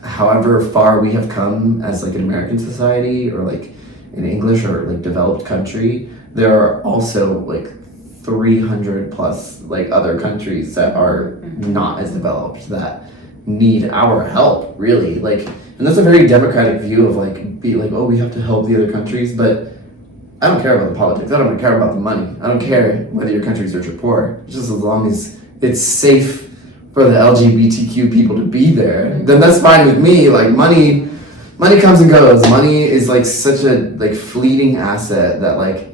however far we have come as like an American society or like an English or like developed country, there are also like 300 plus like other countries that are not as developed that need our help, really. Like, and that's a very democratic view of like be like, oh, we have to help the other countries, but I don't care about the politics. I don't care about the money. I don't care whether your country's rich or poor. Just as long as it's safe for the LGBTQ people to be there, then that's fine with me. Like money comes and goes. Money is like such a like fleeting asset that like,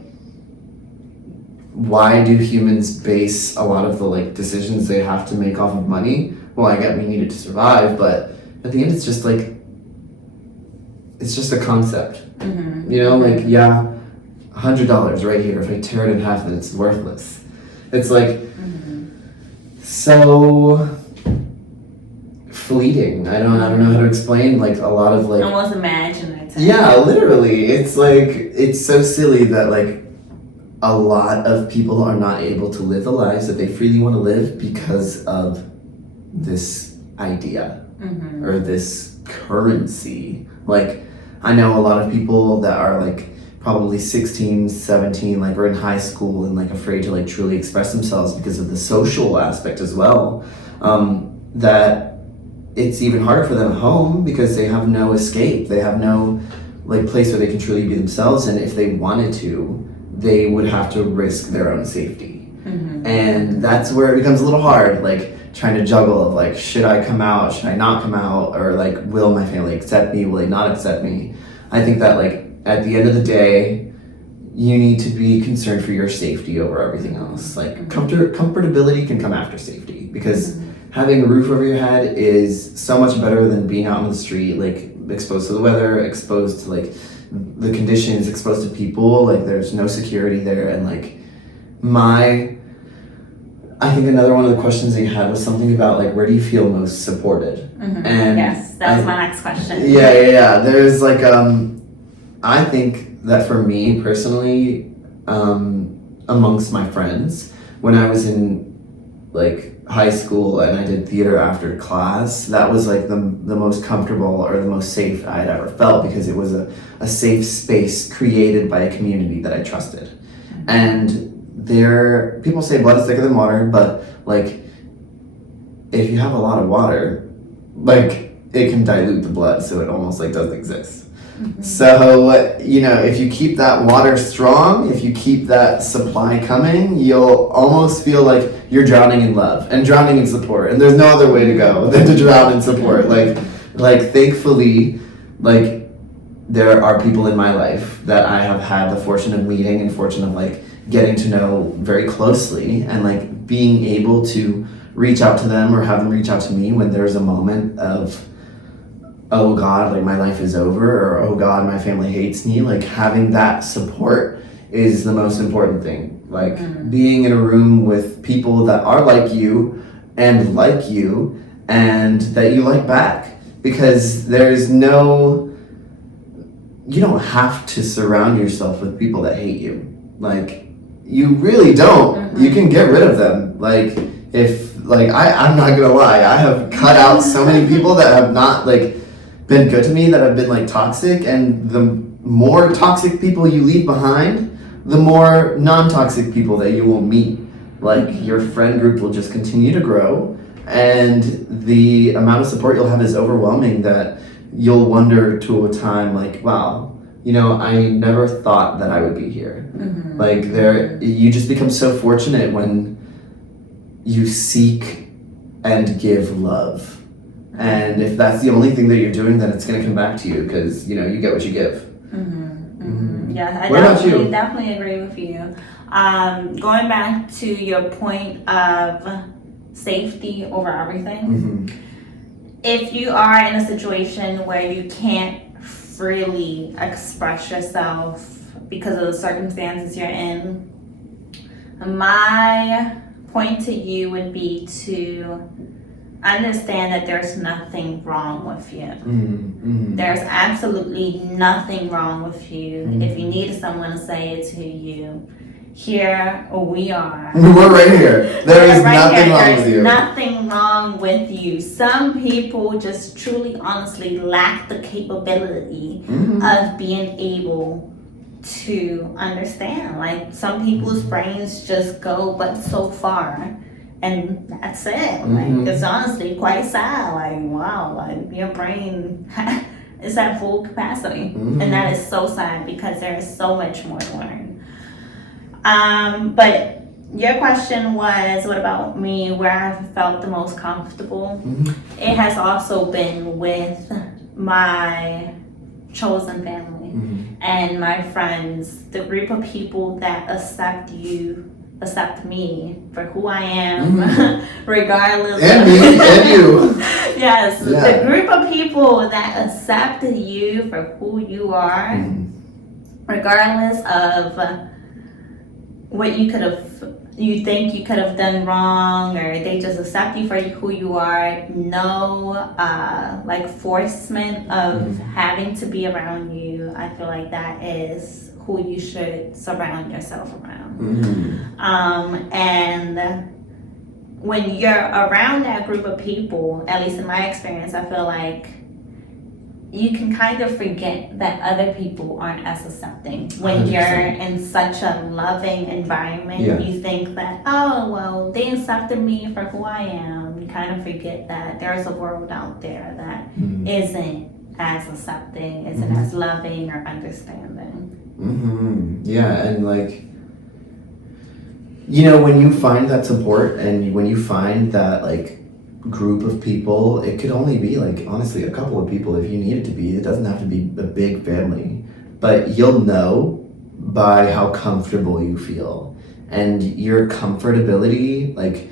why do humans base a lot of the like decisions they have to make off of money? Well, I get we need it to survive, but at the end it's just like, it's just a concept. You know, like, yeah, $100 right here. If I tear it in half, then it's worthless. It's like so fleeting. I don't know how to explain like a lot of like almost imaginative. Yeah, literally. It's like it's so silly that like a lot of people are not able to live the lives that they freely want to live because of this idea or this currency. Like, I know a lot of people that are like probably 16, 17, like are in high school and like afraid to like truly express themselves because of the social aspect as well. That it's even harder for them at home because they have no escape. They have no like place where they can truly be themselves, and if they wanted to, they would have to risk their own safety. And that's where it becomes a little hard, like trying to juggle of like, should I come out, should I not come out, or like, will my family accept me, will they not accept me? I think that like at the end of the day, you need to be concerned for your safety over everything else. Like comfortability can come after safety, because having a roof over your head is so much better than being out on the street, like exposed to the weather, exposed to like the conditions, exposed to people. Like there's no security there. And like I think another one of the questions that you had was something about like, where do you feel most supported? And yes, that was my next question. Yeah. There's like I think that for me personally, amongst my friends, when I was in like high school and I did theater after class, that was like the most comfortable or the most safe I had ever felt, because it was a safe space created by a community that I trusted. And there, people say blood is thicker than water, but like if you have a lot of water, like it can dilute the blood, so it almost like doesn't exist. So, you know, if you keep that water strong, if you keep that supply coming, you'll almost feel like you're drowning in love and drowning in support. And there's no other way to go than to drown in support. Like thankfully, like there are people in my life that I have had the fortune of meeting and fortune of like getting to know very closely, and like being able to reach out to them or have them reach out to me when there's a moment of, oh God, like my life is over, or oh God, my family hates me. Like having that support is the most important thing. Like being in a room with people that are like you and that you like back, because there's no, you don't have to surround yourself with people that hate you. Like you really don't. You can get rid of them. Like if, like I'm not gonna lie, I have cut out so many people that have not like been good to me, that have been like toxic, and the more toxic people you leave behind, the more non-toxic people that you will meet. Like your friend group will just continue to grow, and the amount of support you'll have is overwhelming, that you'll wonder to a time like, wow, you know, I never thought that I would be here. Like you just become so fortunate when you seek and give love. And if that's the only thing that you're doing, then it's going to come back to you, because, you know, you get what you give. Yeah, I What about you? definitely agree with you. Going back to your point of safety over everything, if you are in a situation where you can't freely express yourself because of the circumstances you're in, my point to you would be to understand that there's nothing wrong with you. There's absolutely nothing wrong with you. If you needed someone to say it to you, here we are. We're right here. There is right nothing here. wrong There's with you. nothing wrong with you. Some people just truly, honestly lack the capability of being able to understand. Like some people's brains just go but so far. And that's it. Like it's honestly quite sad. Like wow, like your brain is at full capacity, and that is so sad, because there is so much more to learn. But your question was, what about me? Where I felt the most comfortable? It has also been with my chosen family and my friends, the group of people that accept me for who I am, regardless. And me, and you. Yes, the group of people that accept you for who you are, regardless of what you think you could have done wrong, or they just accept you for who you are. No, like forcement of having to be around you. I feel like that is who you should surround yourself around. And when you're around that group of people, at least in my experience, I feel like you can kind of forget that other people aren't as accepting. When 100%. you're in such a loving environment, you think that, oh, well, they accepted me for who I am. You kind of forget that there's a world out there that isn't as accepting, isn't as loving or understanding. Yeah, and like, you know, when you find that support and when you find that like group of people, it could only be like honestly a couple of people if you need it to be. It doesn't have to be a big family, but you'll know by how comfortable you feel, and your comfortability like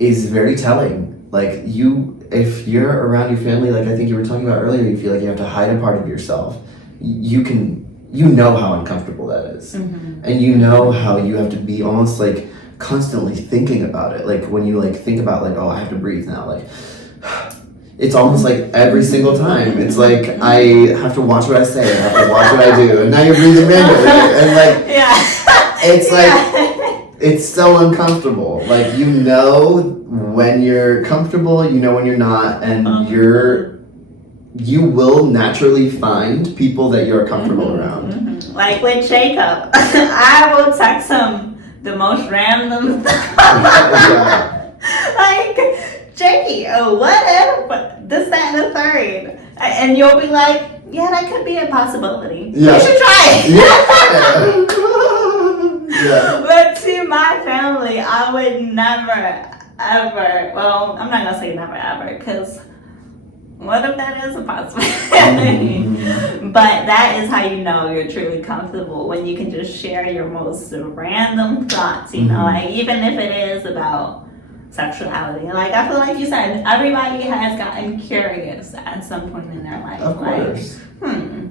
is very telling. Like if you're around your family, like I think you were talking about earlier, you feel like you have to hide a part of yourself. You know how uncomfortable that is, and you know how you have to be almost like constantly thinking about it. Like when you like think about like, oh, I have to breathe now, like it's almost like every single time it's like I have to watch what I say, I have to watch what I do, and now you're breathing manually, and like it's like It's so uncomfortable. Like, you know when you're comfortable, you know when you're not, and you will naturally find people that you're comfortable around. Mm-hmm. Like with Jacob, I will text him the most random stuff. Like, Jakey, what if this, that, and the third? And you'll be like, yeah, that could be a possibility. Yeah. You should try it. Yeah. But to my family, I would never, ever, well, I'm not going to say never, ever, because what if that is a possibility? But that is how you know you're truly comfortable, when you can just share your most random thoughts, you know, like even if it is about sexuality. Like, I feel like you said, everybody has gotten curious at some point in their life. Of course. Like,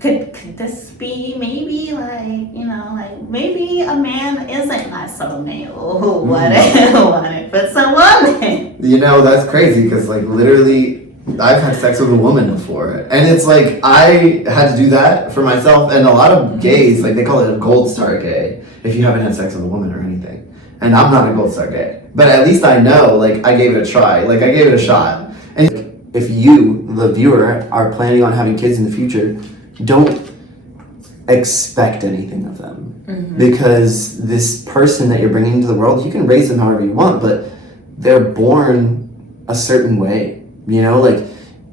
could this be maybe like, you know, like maybe a man isn't my soulmate? Oh, what if it's a woman? You know, that's crazy, because like literally I've had sex with a woman before, and it's like I had to do that for myself. And a lot of gays, like, they call it a gold star gay if you haven't had sex with a woman or anything. And I'm not a gold star gay, but at least I know, like, I gave it a try, like I gave it a shot. And if you, the viewer, are planning on having kids in the future, don't expect anything of them, because this person that you're bringing into the world, you can raise them however you want, but they're born a certain way. You know, like,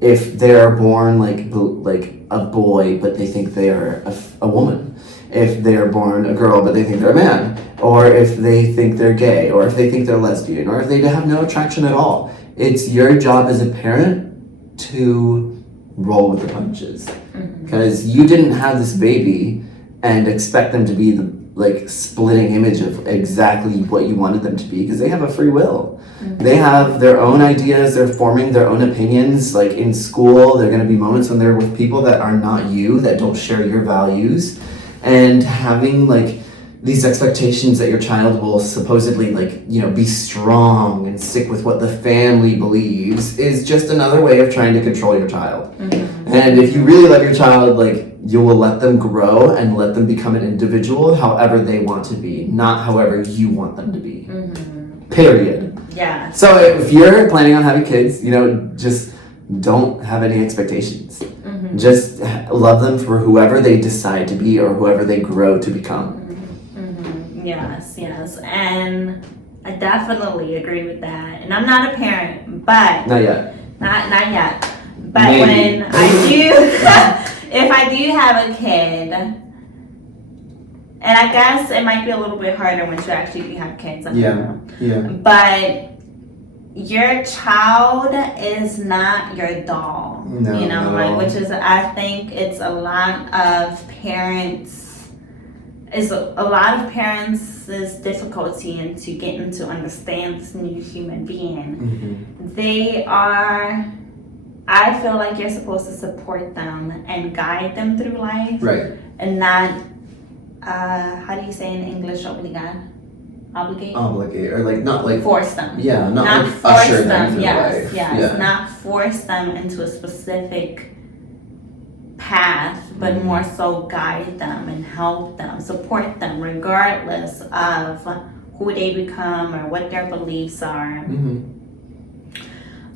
if they're born like a boy, but they think they are a woman. If they're born a girl, but they think they're a man. Or if they think they're gay, or if they think they're lesbian, or if they have no attraction at all. It's your job as a parent to roll with the punches. Because you didn't have this baby and expect them to be the like splitting image of exactly what you wanted them to be, because they have a free will. They have their own ideas, they're forming their own opinions. Like in school, there are going to be moments when they're with people that are not you, that don't share your values, and having like these expectations that your child will supposedly, like, you know, be strong and stick with what the family believes is just another way of trying to control your child. And if you really love your child, like, you will let them grow and let them become an individual however they want to be, not however you want them to be. Period. Yeah. So if you're planning on having kids, you know, just don't have any expectations. Just love them for whoever they decide to be or whoever they grow to become. Yes. And I definitely agree with that. And I'm not a parent, but Not yet. Not yet. But Maybe. when I do, if I do have a kid, and I guess it might be a little bit harder once you actually do have kids. I don't know. But your child is not your doll. No, you know, not at like, all. which is, I think it's a lot of parents' difficulty into getting to understand this new human being. I feel like you're supposed to support them and guide them through life. Right. And not, how do you say in English, obligate? Obligate, or like, not like force them. Yeah, not like force usher them through yes, life. yes. Yeah. Not force them into a specific path, but more so guide them and help them, support them, regardless of who they become or what their beliefs are.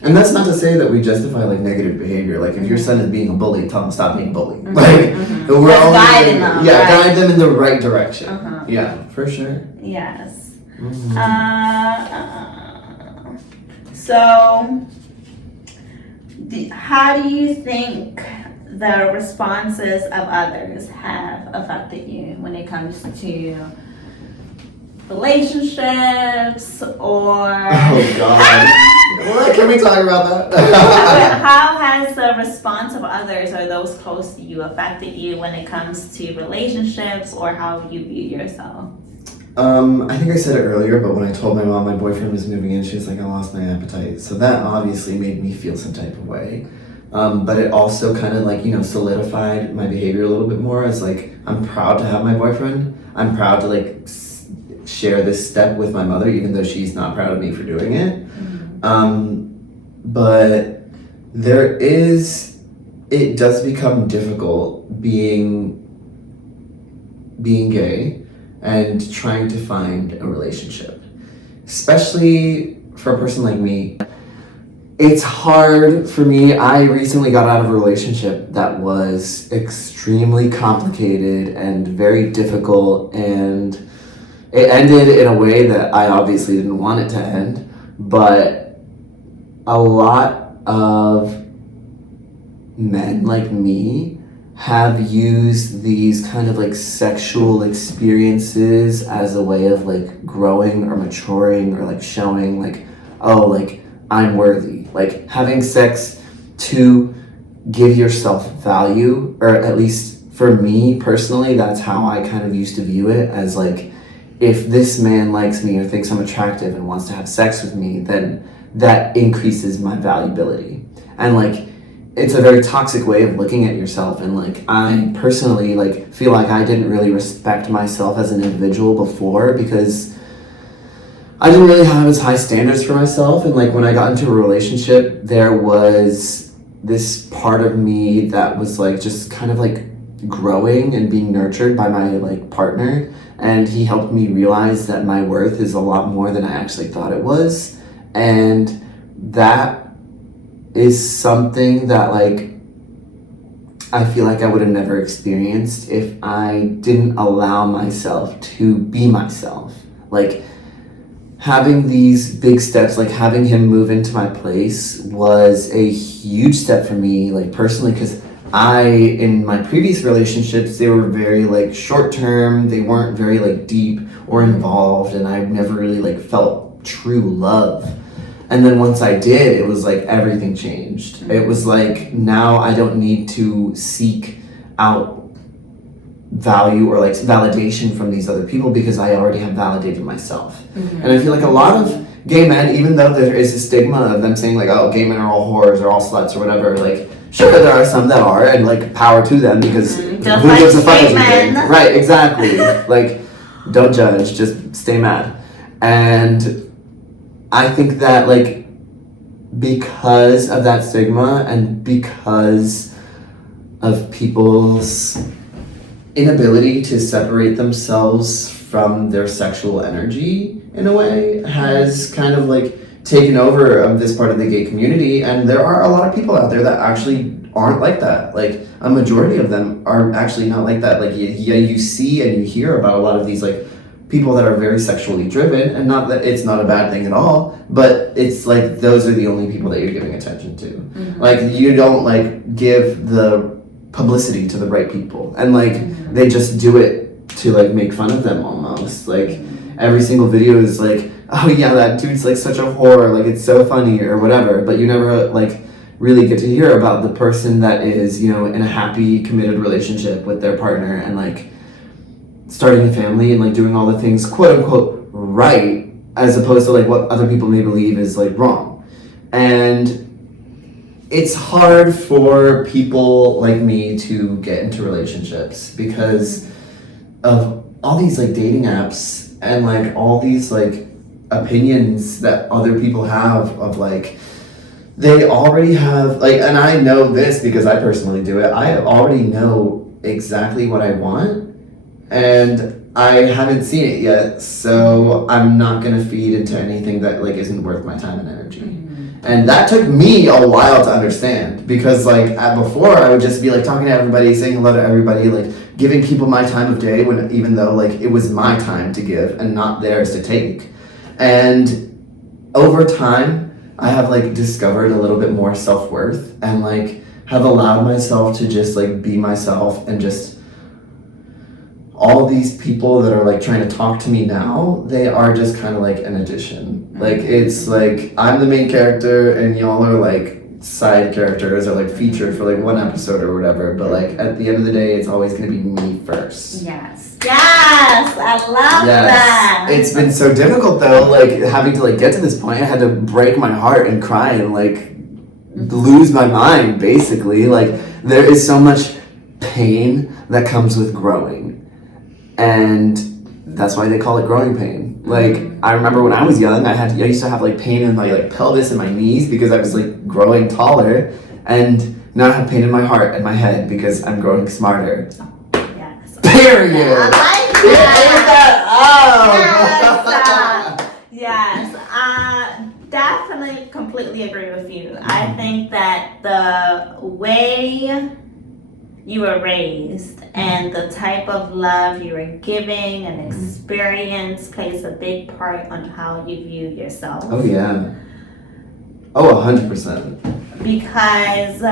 And that's not to say that we justify like negative behavior. Like, if your son is being a we're all stop being a bully. Like, we're all guiding them. Yeah, right? guide them in the right direction. Yeah, for sure. Yes. So, how do you think the responses of others have affected you when it comes to relationships or... Oh, God. Well, can we talk about that? How has the response of others or those close to you affected you when it comes to relationships or how you view yourself? I think I said it earlier, but when I told my mom my boyfriend was moving in, she was like, I lost my appetite. So that obviously made me feel some type of way. But it also kind of like, you know, solidified my behavior a little bit more as like, I'm proud to have my boyfriend. I'm proud to like share this step with my mother, even though she's not proud of me for doing it. But it does become difficult being gay and trying to find a relationship. Especially for a person like me, it's hard for me. I recently got out of a relationship that was extremely complicated and very difficult, and it ended in a way that I obviously didn't want it to end, but a lot of men like me have used these kind of like sexual experiences as a way of like growing or maturing or like showing like, oh, like I'm worthy. Like having sex to give yourself value, or at least for me personally, that's how I kind of used to view it, as like, if this man likes me or thinks I'm attractive and wants to have sex with me, then that increases my valuability. And like, it's a very toxic way of looking at yourself. And like, I personally like feel like I didn't really respect myself as an individual before, because I didn't really have as high standards for myself. And like, when I got into a relationship, there was this part of me that was like just kind of like growing and being nurtured by my like partner, and he helped me realize that my worth is a lot more than I actually thought it was. And that is something that like I feel like I would have never experienced if I didn't allow myself to be myself. Like, having these big steps, like having him move into my place, was a huge step for me, like personally, because in my previous relationships, they were very like short term, they weren't very like deep or involved, and I never really like felt true love. And then once I did, it was like everything changed. It was like, now I don't need to seek out value or like validation from these other people, because I already have validated myself. And I feel like a lot of gay men, even though there is a stigma of them saying like, oh, gay men are all whores or all sluts or whatever, like, sure, there are some that are, and like power to them, because who gives a fuck? Right, exactly. Like, don't judge, just stay mad. And I think that like, because of that stigma and because of people's inability to separate themselves from their sexual energy in a way, has kind of like taken over of this part of the gay community. And there are a lot of people out there that actually aren't like that. Like, a majority of them are actually not like that. Like, you see and you hear about a lot of these like people that are very sexually driven, and not that it's not a bad thing at all, but it's like, those are the only people that you're giving attention to. Like, you don't like give the publicity to the right people, and like they just do it to like make fun of them almost. Like, every single video is like, oh yeah, that dude's like such a whore, like it's so funny or whatever, but you never like really get to hear about the person that is, you know, in a happy, committed relationship with their partner, and like starting a family and like doing all the things quote unquote right, as opposed to like what other people may believe is like wrong. And it's hard for people like me to get into relationships because of all these like dating apps and like all these like opinions that other people have of like, they already have like, and I know this because I personally do it, I already know exactly what I want, and I haven't seen it yet, so I'm not gonna feed into anything that like isn't worth my time and energy. And that took me a while to understand, because like before I would just be like talking to everybody, saying hello to everybody, like giving people my time of day, when even though like it was my time to give and not theirs to take. And over time I have like discovered a little bit more self-worth, and like have allowed myself to just like be myself, and just all these people that are like trying to talk to me now, they are just kind of like an addition. Like, it's like I'm the main character and y'all are like side characters or like featured for like one episode or whatever, but like at the end of the day, it's always gonna be me first. Yes, I love that. It's been so difficult though, like having to like get to this point. I had to break my heart and cry and like lose my mind, basically. Like, there is so much pain that comes with growing, and that's why they call it growing pain. Like, I remember when I was young, I used to have like pain in my like pelvis and my knees because I was like growing taller, and now I have pain in my heart and my head because I'm growing smarter. Yes. Pain Period. I like that. Yes, I definitely completely agree with you. I think that the way you were raised and the type of love you were giving and experience plays a big part on how you view yourself. Oh yeah. Oh, 100%. Because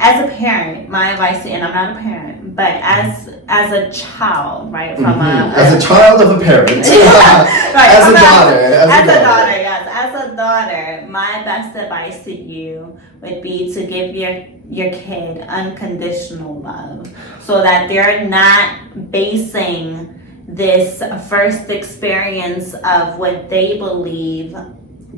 as a parent, my advice to, and I'm not a parent, but as a child, right? As a child of a parent. Right, as a daughter. Yes. As a daughter, my best advice to you would be to give your kid unconditional love so that they're not basing this first experience of what they believe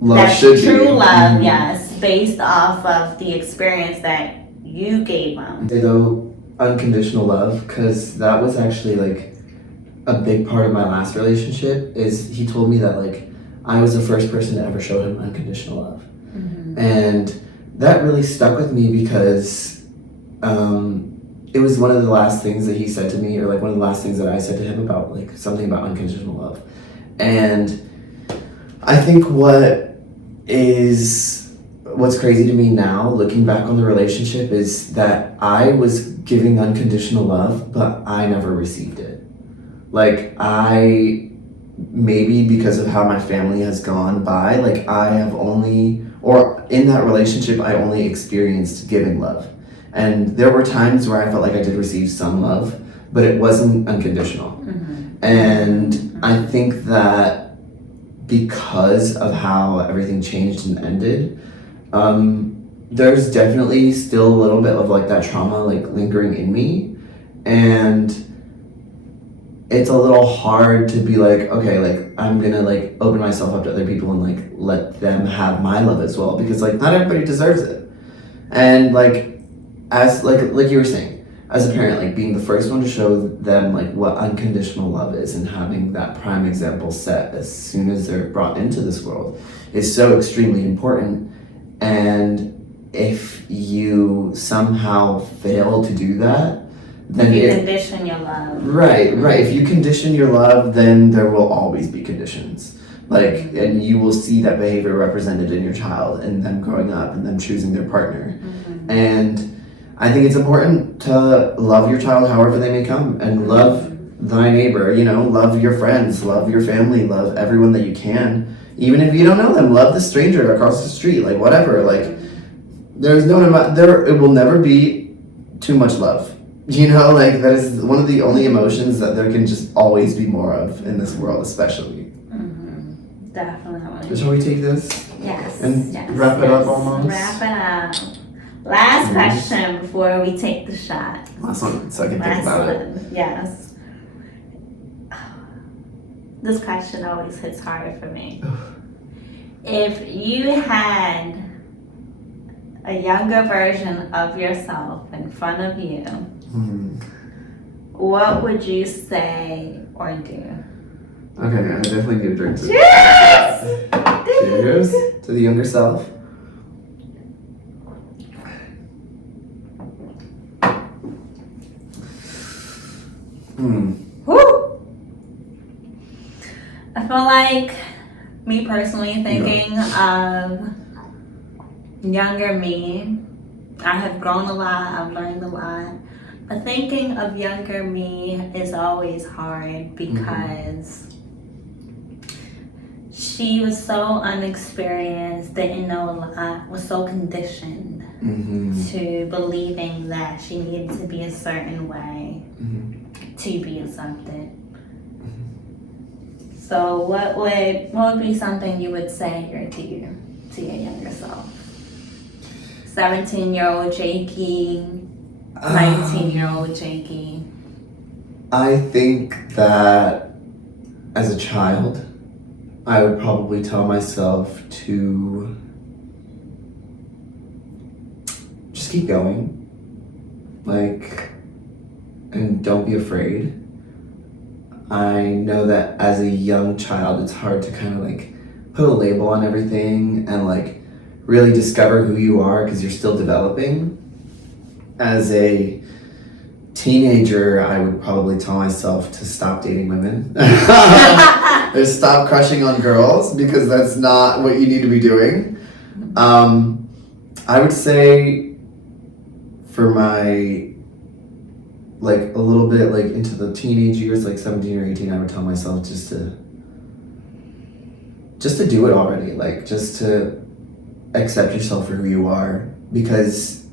that's true love, yes, based off of the experience that you gave them. Though unconditional love, because that was actually like a big part of my last relationship. Is he told me that like I was the first person to ever show him unconditional love, and that really stuck with me because it was one of the last things that he said to me, or like one of the last things that I said to him about like something about unconditional love. And I think what's crazy to me now, looking back on the relationship, is that I was giving unconditional love, but I never received it. Like maybe because of how my family has gone by, like in that relationship, I only experienced giving love. And there were times where I felt like I did receive some love, but it wasn't unconditional. And I think that because of how everything changed and ended, there's definitely still a little bit of like that trauma like lingering in me. And it's a little hard to be like, okay, like I'm gonna like open myself up to other people and like let them have my love as well, because like not everybody deserves it. And like as like you were saying, as a parent, like being the first one to show them like what unconditional love is and having that prime example set as soon as they're brought into this world is so extremely important. And if you somehow fail to do that, then you condition your love. Right. If you condition your love, then there will always be conditions. Like, and you will see that behavior represented in your child and them growing up and them choosing their partner. And I think it's important to love your child however they may come, and love thy neighbor, love your friends, love your family, love everyone that you can. Even if you don't know them, love the stranger across the street, like whatever. Like it will never be too much love. Like that is one of the only emotions that there can just always be more of in this world, especially. Definitely. Shall we take this? Yes. And wrap it up almost? Wrap it up. Last question before we take the shot. Last one, so I can think about it. Yes. This question always hits hard for me. If you had a younger version of yourself in front of you, what would you say or do? Okay, I definitely need a drink. Cheers! Cheers to the younger self. Woo! I feel like, me personally, thinking of younger me, I have grown a lot, I've learned a lot, but thinking of younger me is always hard because she was so unexperienced, didn't know a lot, was so conditioned to believing that she needed to be a certain way to be accepted. So what would be something you would say to your younger self? 17-year-old Jakey, 19-year-old Jakey. I think that as a child, I would probably tell myself to just keep going, and don't be afraid. I know that as a young child, it's hard to kind of put a label on everything and really discover who you are because you're still developing. as a teenager, I would probably tell myself to stop dating women. Or stop crushing on girls, because that's not what you need to be doing. I would say for my, like, a little bit, like, into the teenage years, like 17 or 18, I would tell myself just to do it already. Like, just to accept yourself for who you are. Because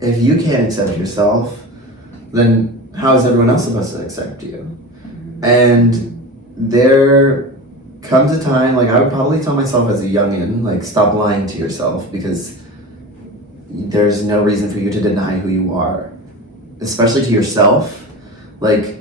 if you can't accept yourself, then how is everyone else supposed to accept you? And there comes a time, like, I would probably tell myself as a youngin', like, stop lying to yourself, because there's no reason for you to deny who you are, especially to yourself. Like,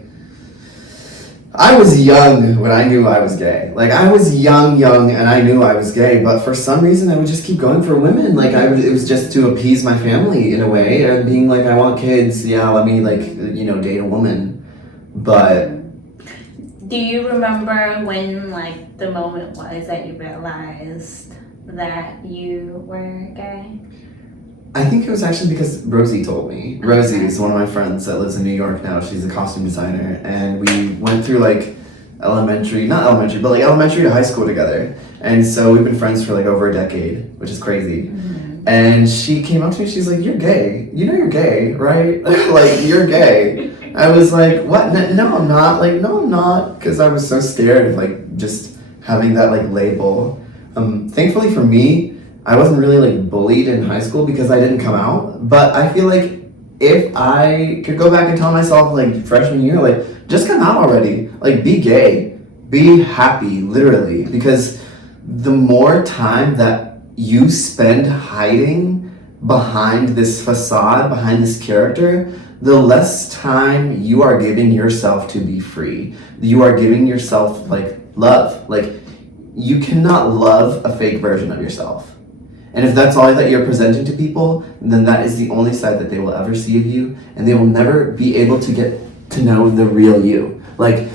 I was young when I knew I was gay. Like, I was young, and I knew I was gay, but for some reason I would just keep going for women. Like, it was just to appease my family in a way, and being like, I want kids, yeah, let me, like, you know, date a woman. But do you remember when, like, the moment was that you realized that you were gay? I think it was actually because Rosie told me. Rosie is one of my friends that lives in New York now. She's a costume designer. And we went through, like, elementary to high school together. And so we've been friends for, like, over a decade, which is crazy. Mm-hmm. And she came up to me, she's like, you're gay. You know you're gay, right? Like, you're gay. I was like, what? No, I'm not. Like, no, I'm not. Because I was so scared of, like, just having that, like, label. Thankfully for me, I wasn't really, like, bullied in high school because I didn't come out. But I feel like if I could go back and tell myself, like, freshman year, like, just come out already. Like, be gay. Be happy, literally. Because the more time that you spend hiding behind this facade, behind this character, the less time you are giving yourself to be free. You are giving yourself, like, love. Like, you cannot love a fake version of yourself. And if that's all that you're presenting to people, then that is the only side that they will ever see of you, and they will never be able to get to know the real you. Like,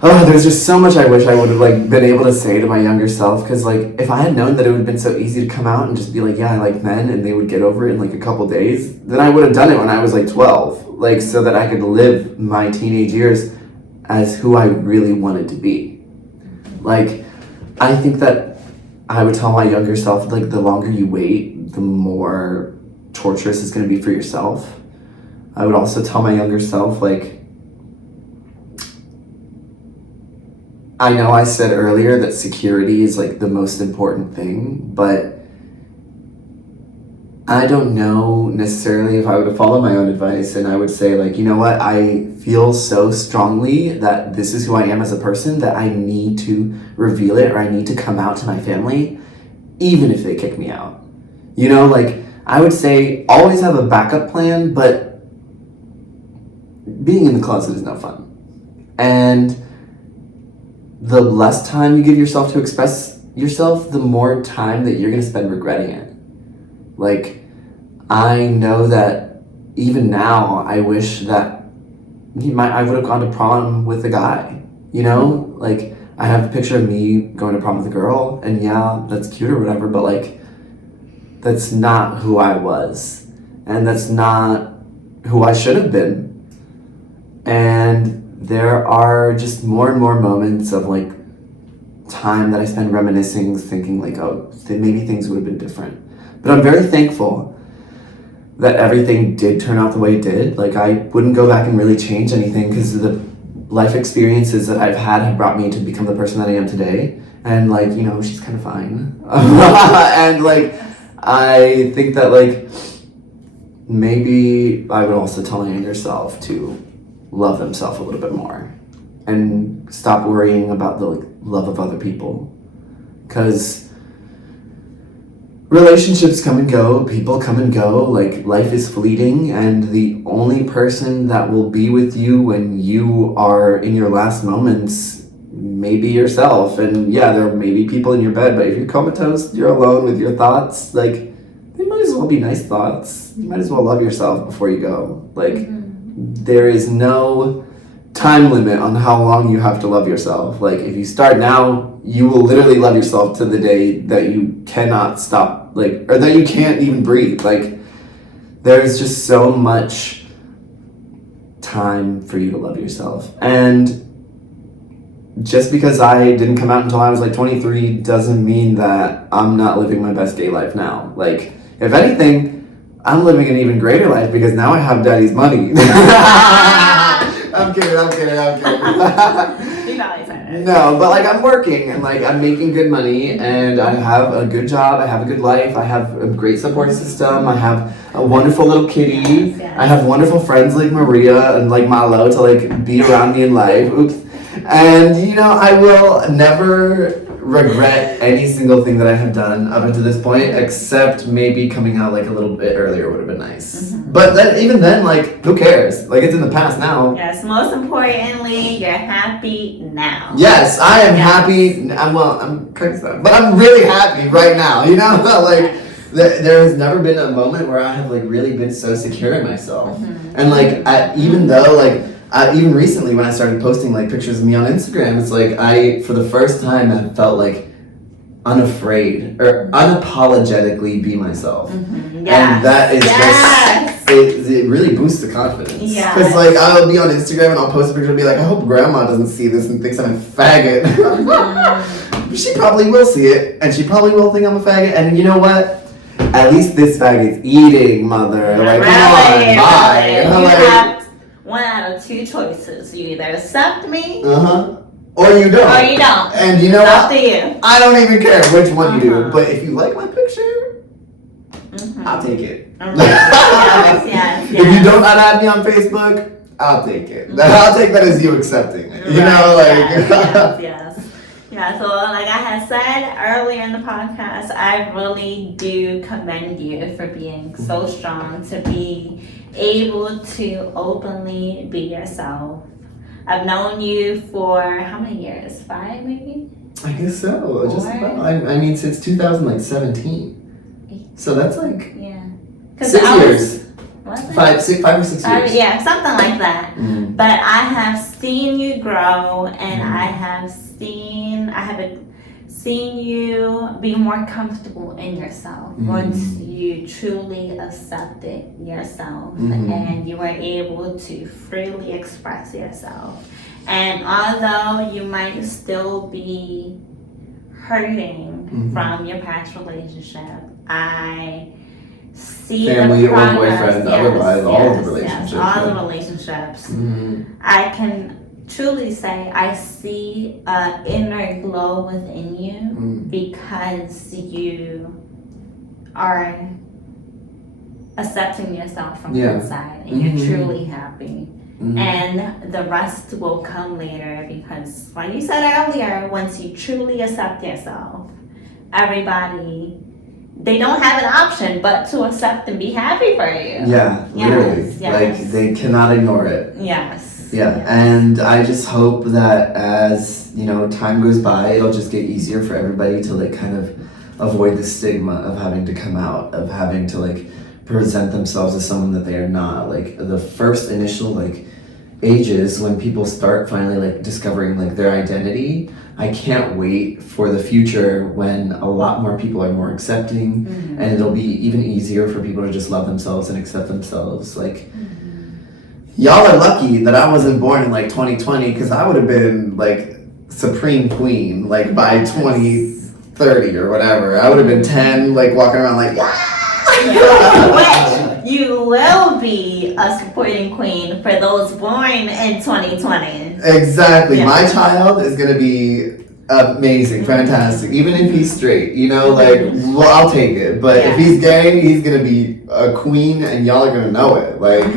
oh, there's just so much I wish I would have, like, been able to say to my younger self, because, like, if I had known that it would have been so easy to come out and just be like, yeah, I like men, and they would get over it in, like, a couple days, then I would have done it when I was, like, 12, like, so that I could live my teenage years as who I really wanted to be. Like, I think that I would tell my younger self, like, the longer you wait, the more torturous it's going to be for yourself. I would also tell my younger self, like, I know I said earlier that security is, like, the most important thing, but I don't know necessarily if I would have followed my own advice, and I would say, like, you know what, I feel so strongly that this is who I am as a person that I need to reveal it, or I need to come out to my family, even if they kick me out. You know, like, I would say always have a backup plan, but being in the closet is no fun. And the less time you give yourself to express yourself, the more time that you're going to spend regretting it. Like, I know that even now, I wish that I would have gone to prom with a guy, you know? Like, I have a picture of me going to prom with a girl, and yeah, that's cute or whatever, but, like, that's not who I was. And that's not who I should have been. And there are just more and more moments of, like, time that I spend reminiscing, thinking, like, oh, maybe things would have been different. But I'm very thankful that everything did turn out the way it did. Like, I wouldn't go back and really change anything, because the life experiences that I've had have brought me to become the person that I am today. And, like, you know, she's kind of fine. And, like, I think that, like, maybe I would also tell my younger self to love themselves a little bit more and stop worrying about the, like, love of other people. Because relationships come and go, people come and go, like, life is fleeting, and the only person that will be with you when you are in your last moments may be yourself. And yeah, there may be people in your bed, but if you're comatose, you're alone with your thoughts, like, they might as well be nice thoughts. You might as well love yourself before you go. Like, there is no time limit on how long you have to love yourself. Like, if you start now, you will literally love yourself to the day that you cannot stop, like, or that you can't even breathe. Like, there's just so much time for you to love yourself. And just because I didn't come out until I was like 23 doesn't mean that I'm not living my best gay life now. Like, if anything, I'm living an even greater life because now I have daddy's money. I'm kidding. You probably said it. No, but like I'm working and like I'm making good money and I have a good job, I have a good life, I have a great support system, I have a wonderful little kitty, Yes. I have wonderful friends like Maria and like Malo to like be around me in life. Oops. And you know, I will never regret any single thing that I have done up until this point, except maybe coming out like a little bit earlier would have been nice. But then, even then, like, who cares? Like, it's in the past now. Yes, most importantly, you're happy now. Yes, I am happy. I'm kind of sad, but I'm really happy right now. You know, like there has never been a moment where I have like really been so secure in myself, and like even though like. Even recently when I started posting like pictures of me on Instagram, it's like I, for the first time, have felt like unafraid or unapologetically be myself. And that is just, it really boosts the confidence. Because like I'll be on Instagram and I'll post a picture and be like, I hope grandma doesn't see this and thinks I'm a faggot. She probably will see it and she probably will think I'm a faggot. And you know what? At least this faggot's eating, mother. Like, come on, bye. One out of two choices. You either accept me, or you don't. And you know what? Up to you. I don't even care which one you do. But if you like my picture, I'll take it. Yes. If you don't add me on Facebook, I'll take it. I'll take that as you accepting it. You know, like. Yes. Yeah, so like I had said earlier in the podcast, I really do commend you for being so strong to be able to openly be yourself. I've known you for how many years? 5 maybe? I guess so. Just about. I mean, since 2017. So that's like 6 years. What? 5 or 6 years. Yeah, something like that. But I have seen you grow, and I have seen you be more comfortable in yourself once you truly accepted yourself and you were able to freely express yourself. And although you might still be hurting from your past relationship, I see family the progress. or boyfriend, otherwise all the relationships. All the relationships. I can truly say I see an inner glow within you because you are accepting yourself from the inside and you're truly happy. And the rest will come later because, like you said earlier, once you truly accept yourself, everybody, they don't have an option but to accept and be happy for you. Yeah, literally. Like, they cannot ignore it. And I just hope that as, you know, time goes by, it'll just get easier for everybody to like kind of avoid the stigma of having to come out, of having to like present themselves as someone that they are not. Like the first initial like ages when people start finally like discovering like their identity, I can't wait for the future when a lot more people are more accepting and it'll be even easier for people to just love themselves and accept themselves. Like y'all are lucky that I wasn't born in like 2020 because I would have been like supreme queen like by 2030 or whatever. I would have been 10 like walking around like Which you will be a supporting queen for those born in 2020. Exactly. My child is going to be amazing, fantastic. Even if he's straight, you know, like, well, I'll take it. But if he's gay, he's going to be a queen and y'all are going to know it. Like,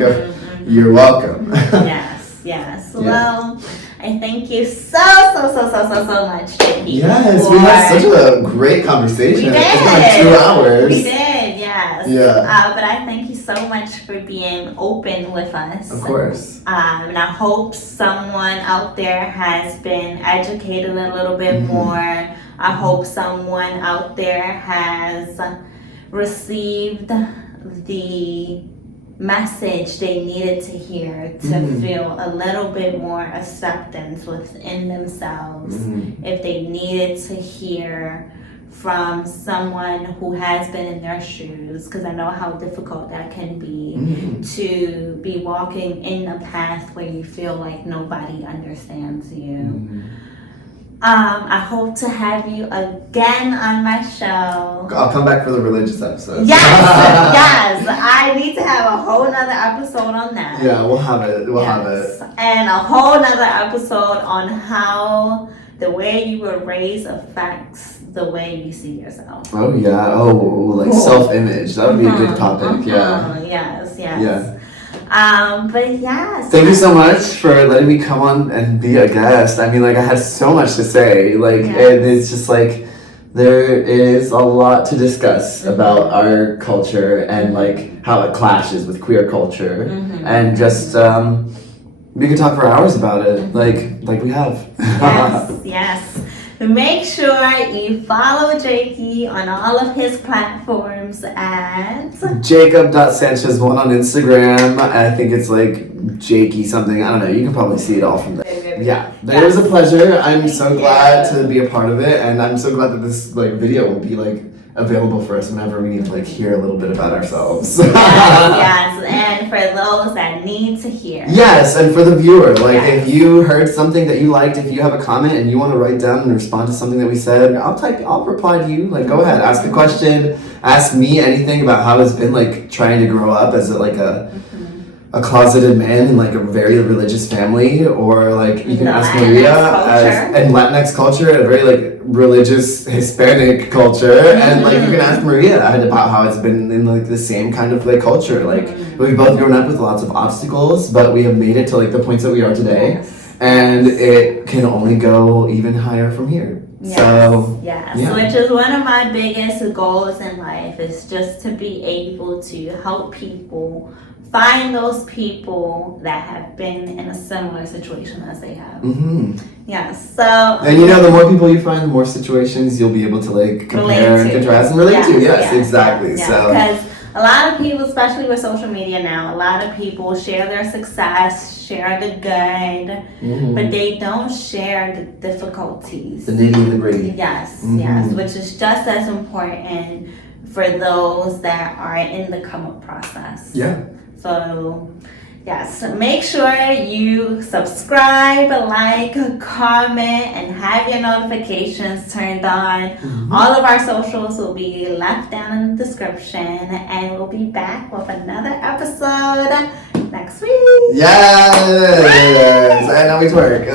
you're welcome. Yes. Well, I thank you so much, Jackie. Yes, we had such a great conversation. We did. It's like 2 hours. We did, yes. Yeah. But I thank you so much for being open with us. Of course. And I hope someone out there has been educated a little bit more. I hope someone out there has received the message they needed to hear to feel a little bit more acceptance within themselves. If they needed to hear from someone who has been in their shoes, because I know how difficult that can be, to be walking in a path where you feel like nobody understands you. I hope to have you again on my show. I'll come back for the religious episode. Yes, I need to have a whole nother episode on that. Yeah, we'll have it. We'll have it. And a whole nother episode on how the way you were raised affects the way you see yourself. Oh yeah. Oh, like self-image. That would be a good topic. Yeah. Yes. Yeah. But yes. Thank you so much for letting me come on and be a guest. I mean, like, I had so much to say. Like, and it's just like there is a lot to discuss about our culture and like how it clashes with queer culture, and just we could talk for hours about it, like we have. Yes. Make sure you follow Jakey on all of his platforms at Jacob.Sanchez1 on Instagram. I think it's like Jakey something. I don't know. You can probably see it all from there. Yeah, it was a pleasure. I'm so glad to be a part of it, and I'm so glad that this like video will be like available for us whenever we need to like hear a little bit about ourselves. Yes, and for those that need to hear. Yes, and for the viewer, like if you heard something that you liked, if you have a comment and you want to write down and respond to something that we said, I'll reply to you. Like, go ahead, ask a question, ask me anything about how it's been like trying to grow up as a closeted man in like a very religious family, or like you can ask Maria and Latinx culture, a very like religious Hispanic culture, and like you can ask Maria about how it's been in like the same kind of like culture. Like we've both grown up with lots of obstacles, but we have made it to like the points that we are today, and it can only go even higher from here. Which is one of my biggest goals in life, is just to be able to help people find those people that have been in a similar situation as they have. So. And you know, the more people you find, the more situations you'll be able to like compare and contrast and relate to. Yes, exactly. So. Because a lot of people, especially with social media now, a lot of people share their success, share the good, but they don't share the difficulties. The nitty and the gritty. Yes, which is just as important for those that are in the come up process. Yeah. So, yes, make sure you subscribe, like, comment, and have your notifications turned on. All of our socials will be left down in the description, and we'll be back with another episode next week. Yes! And now we twerk.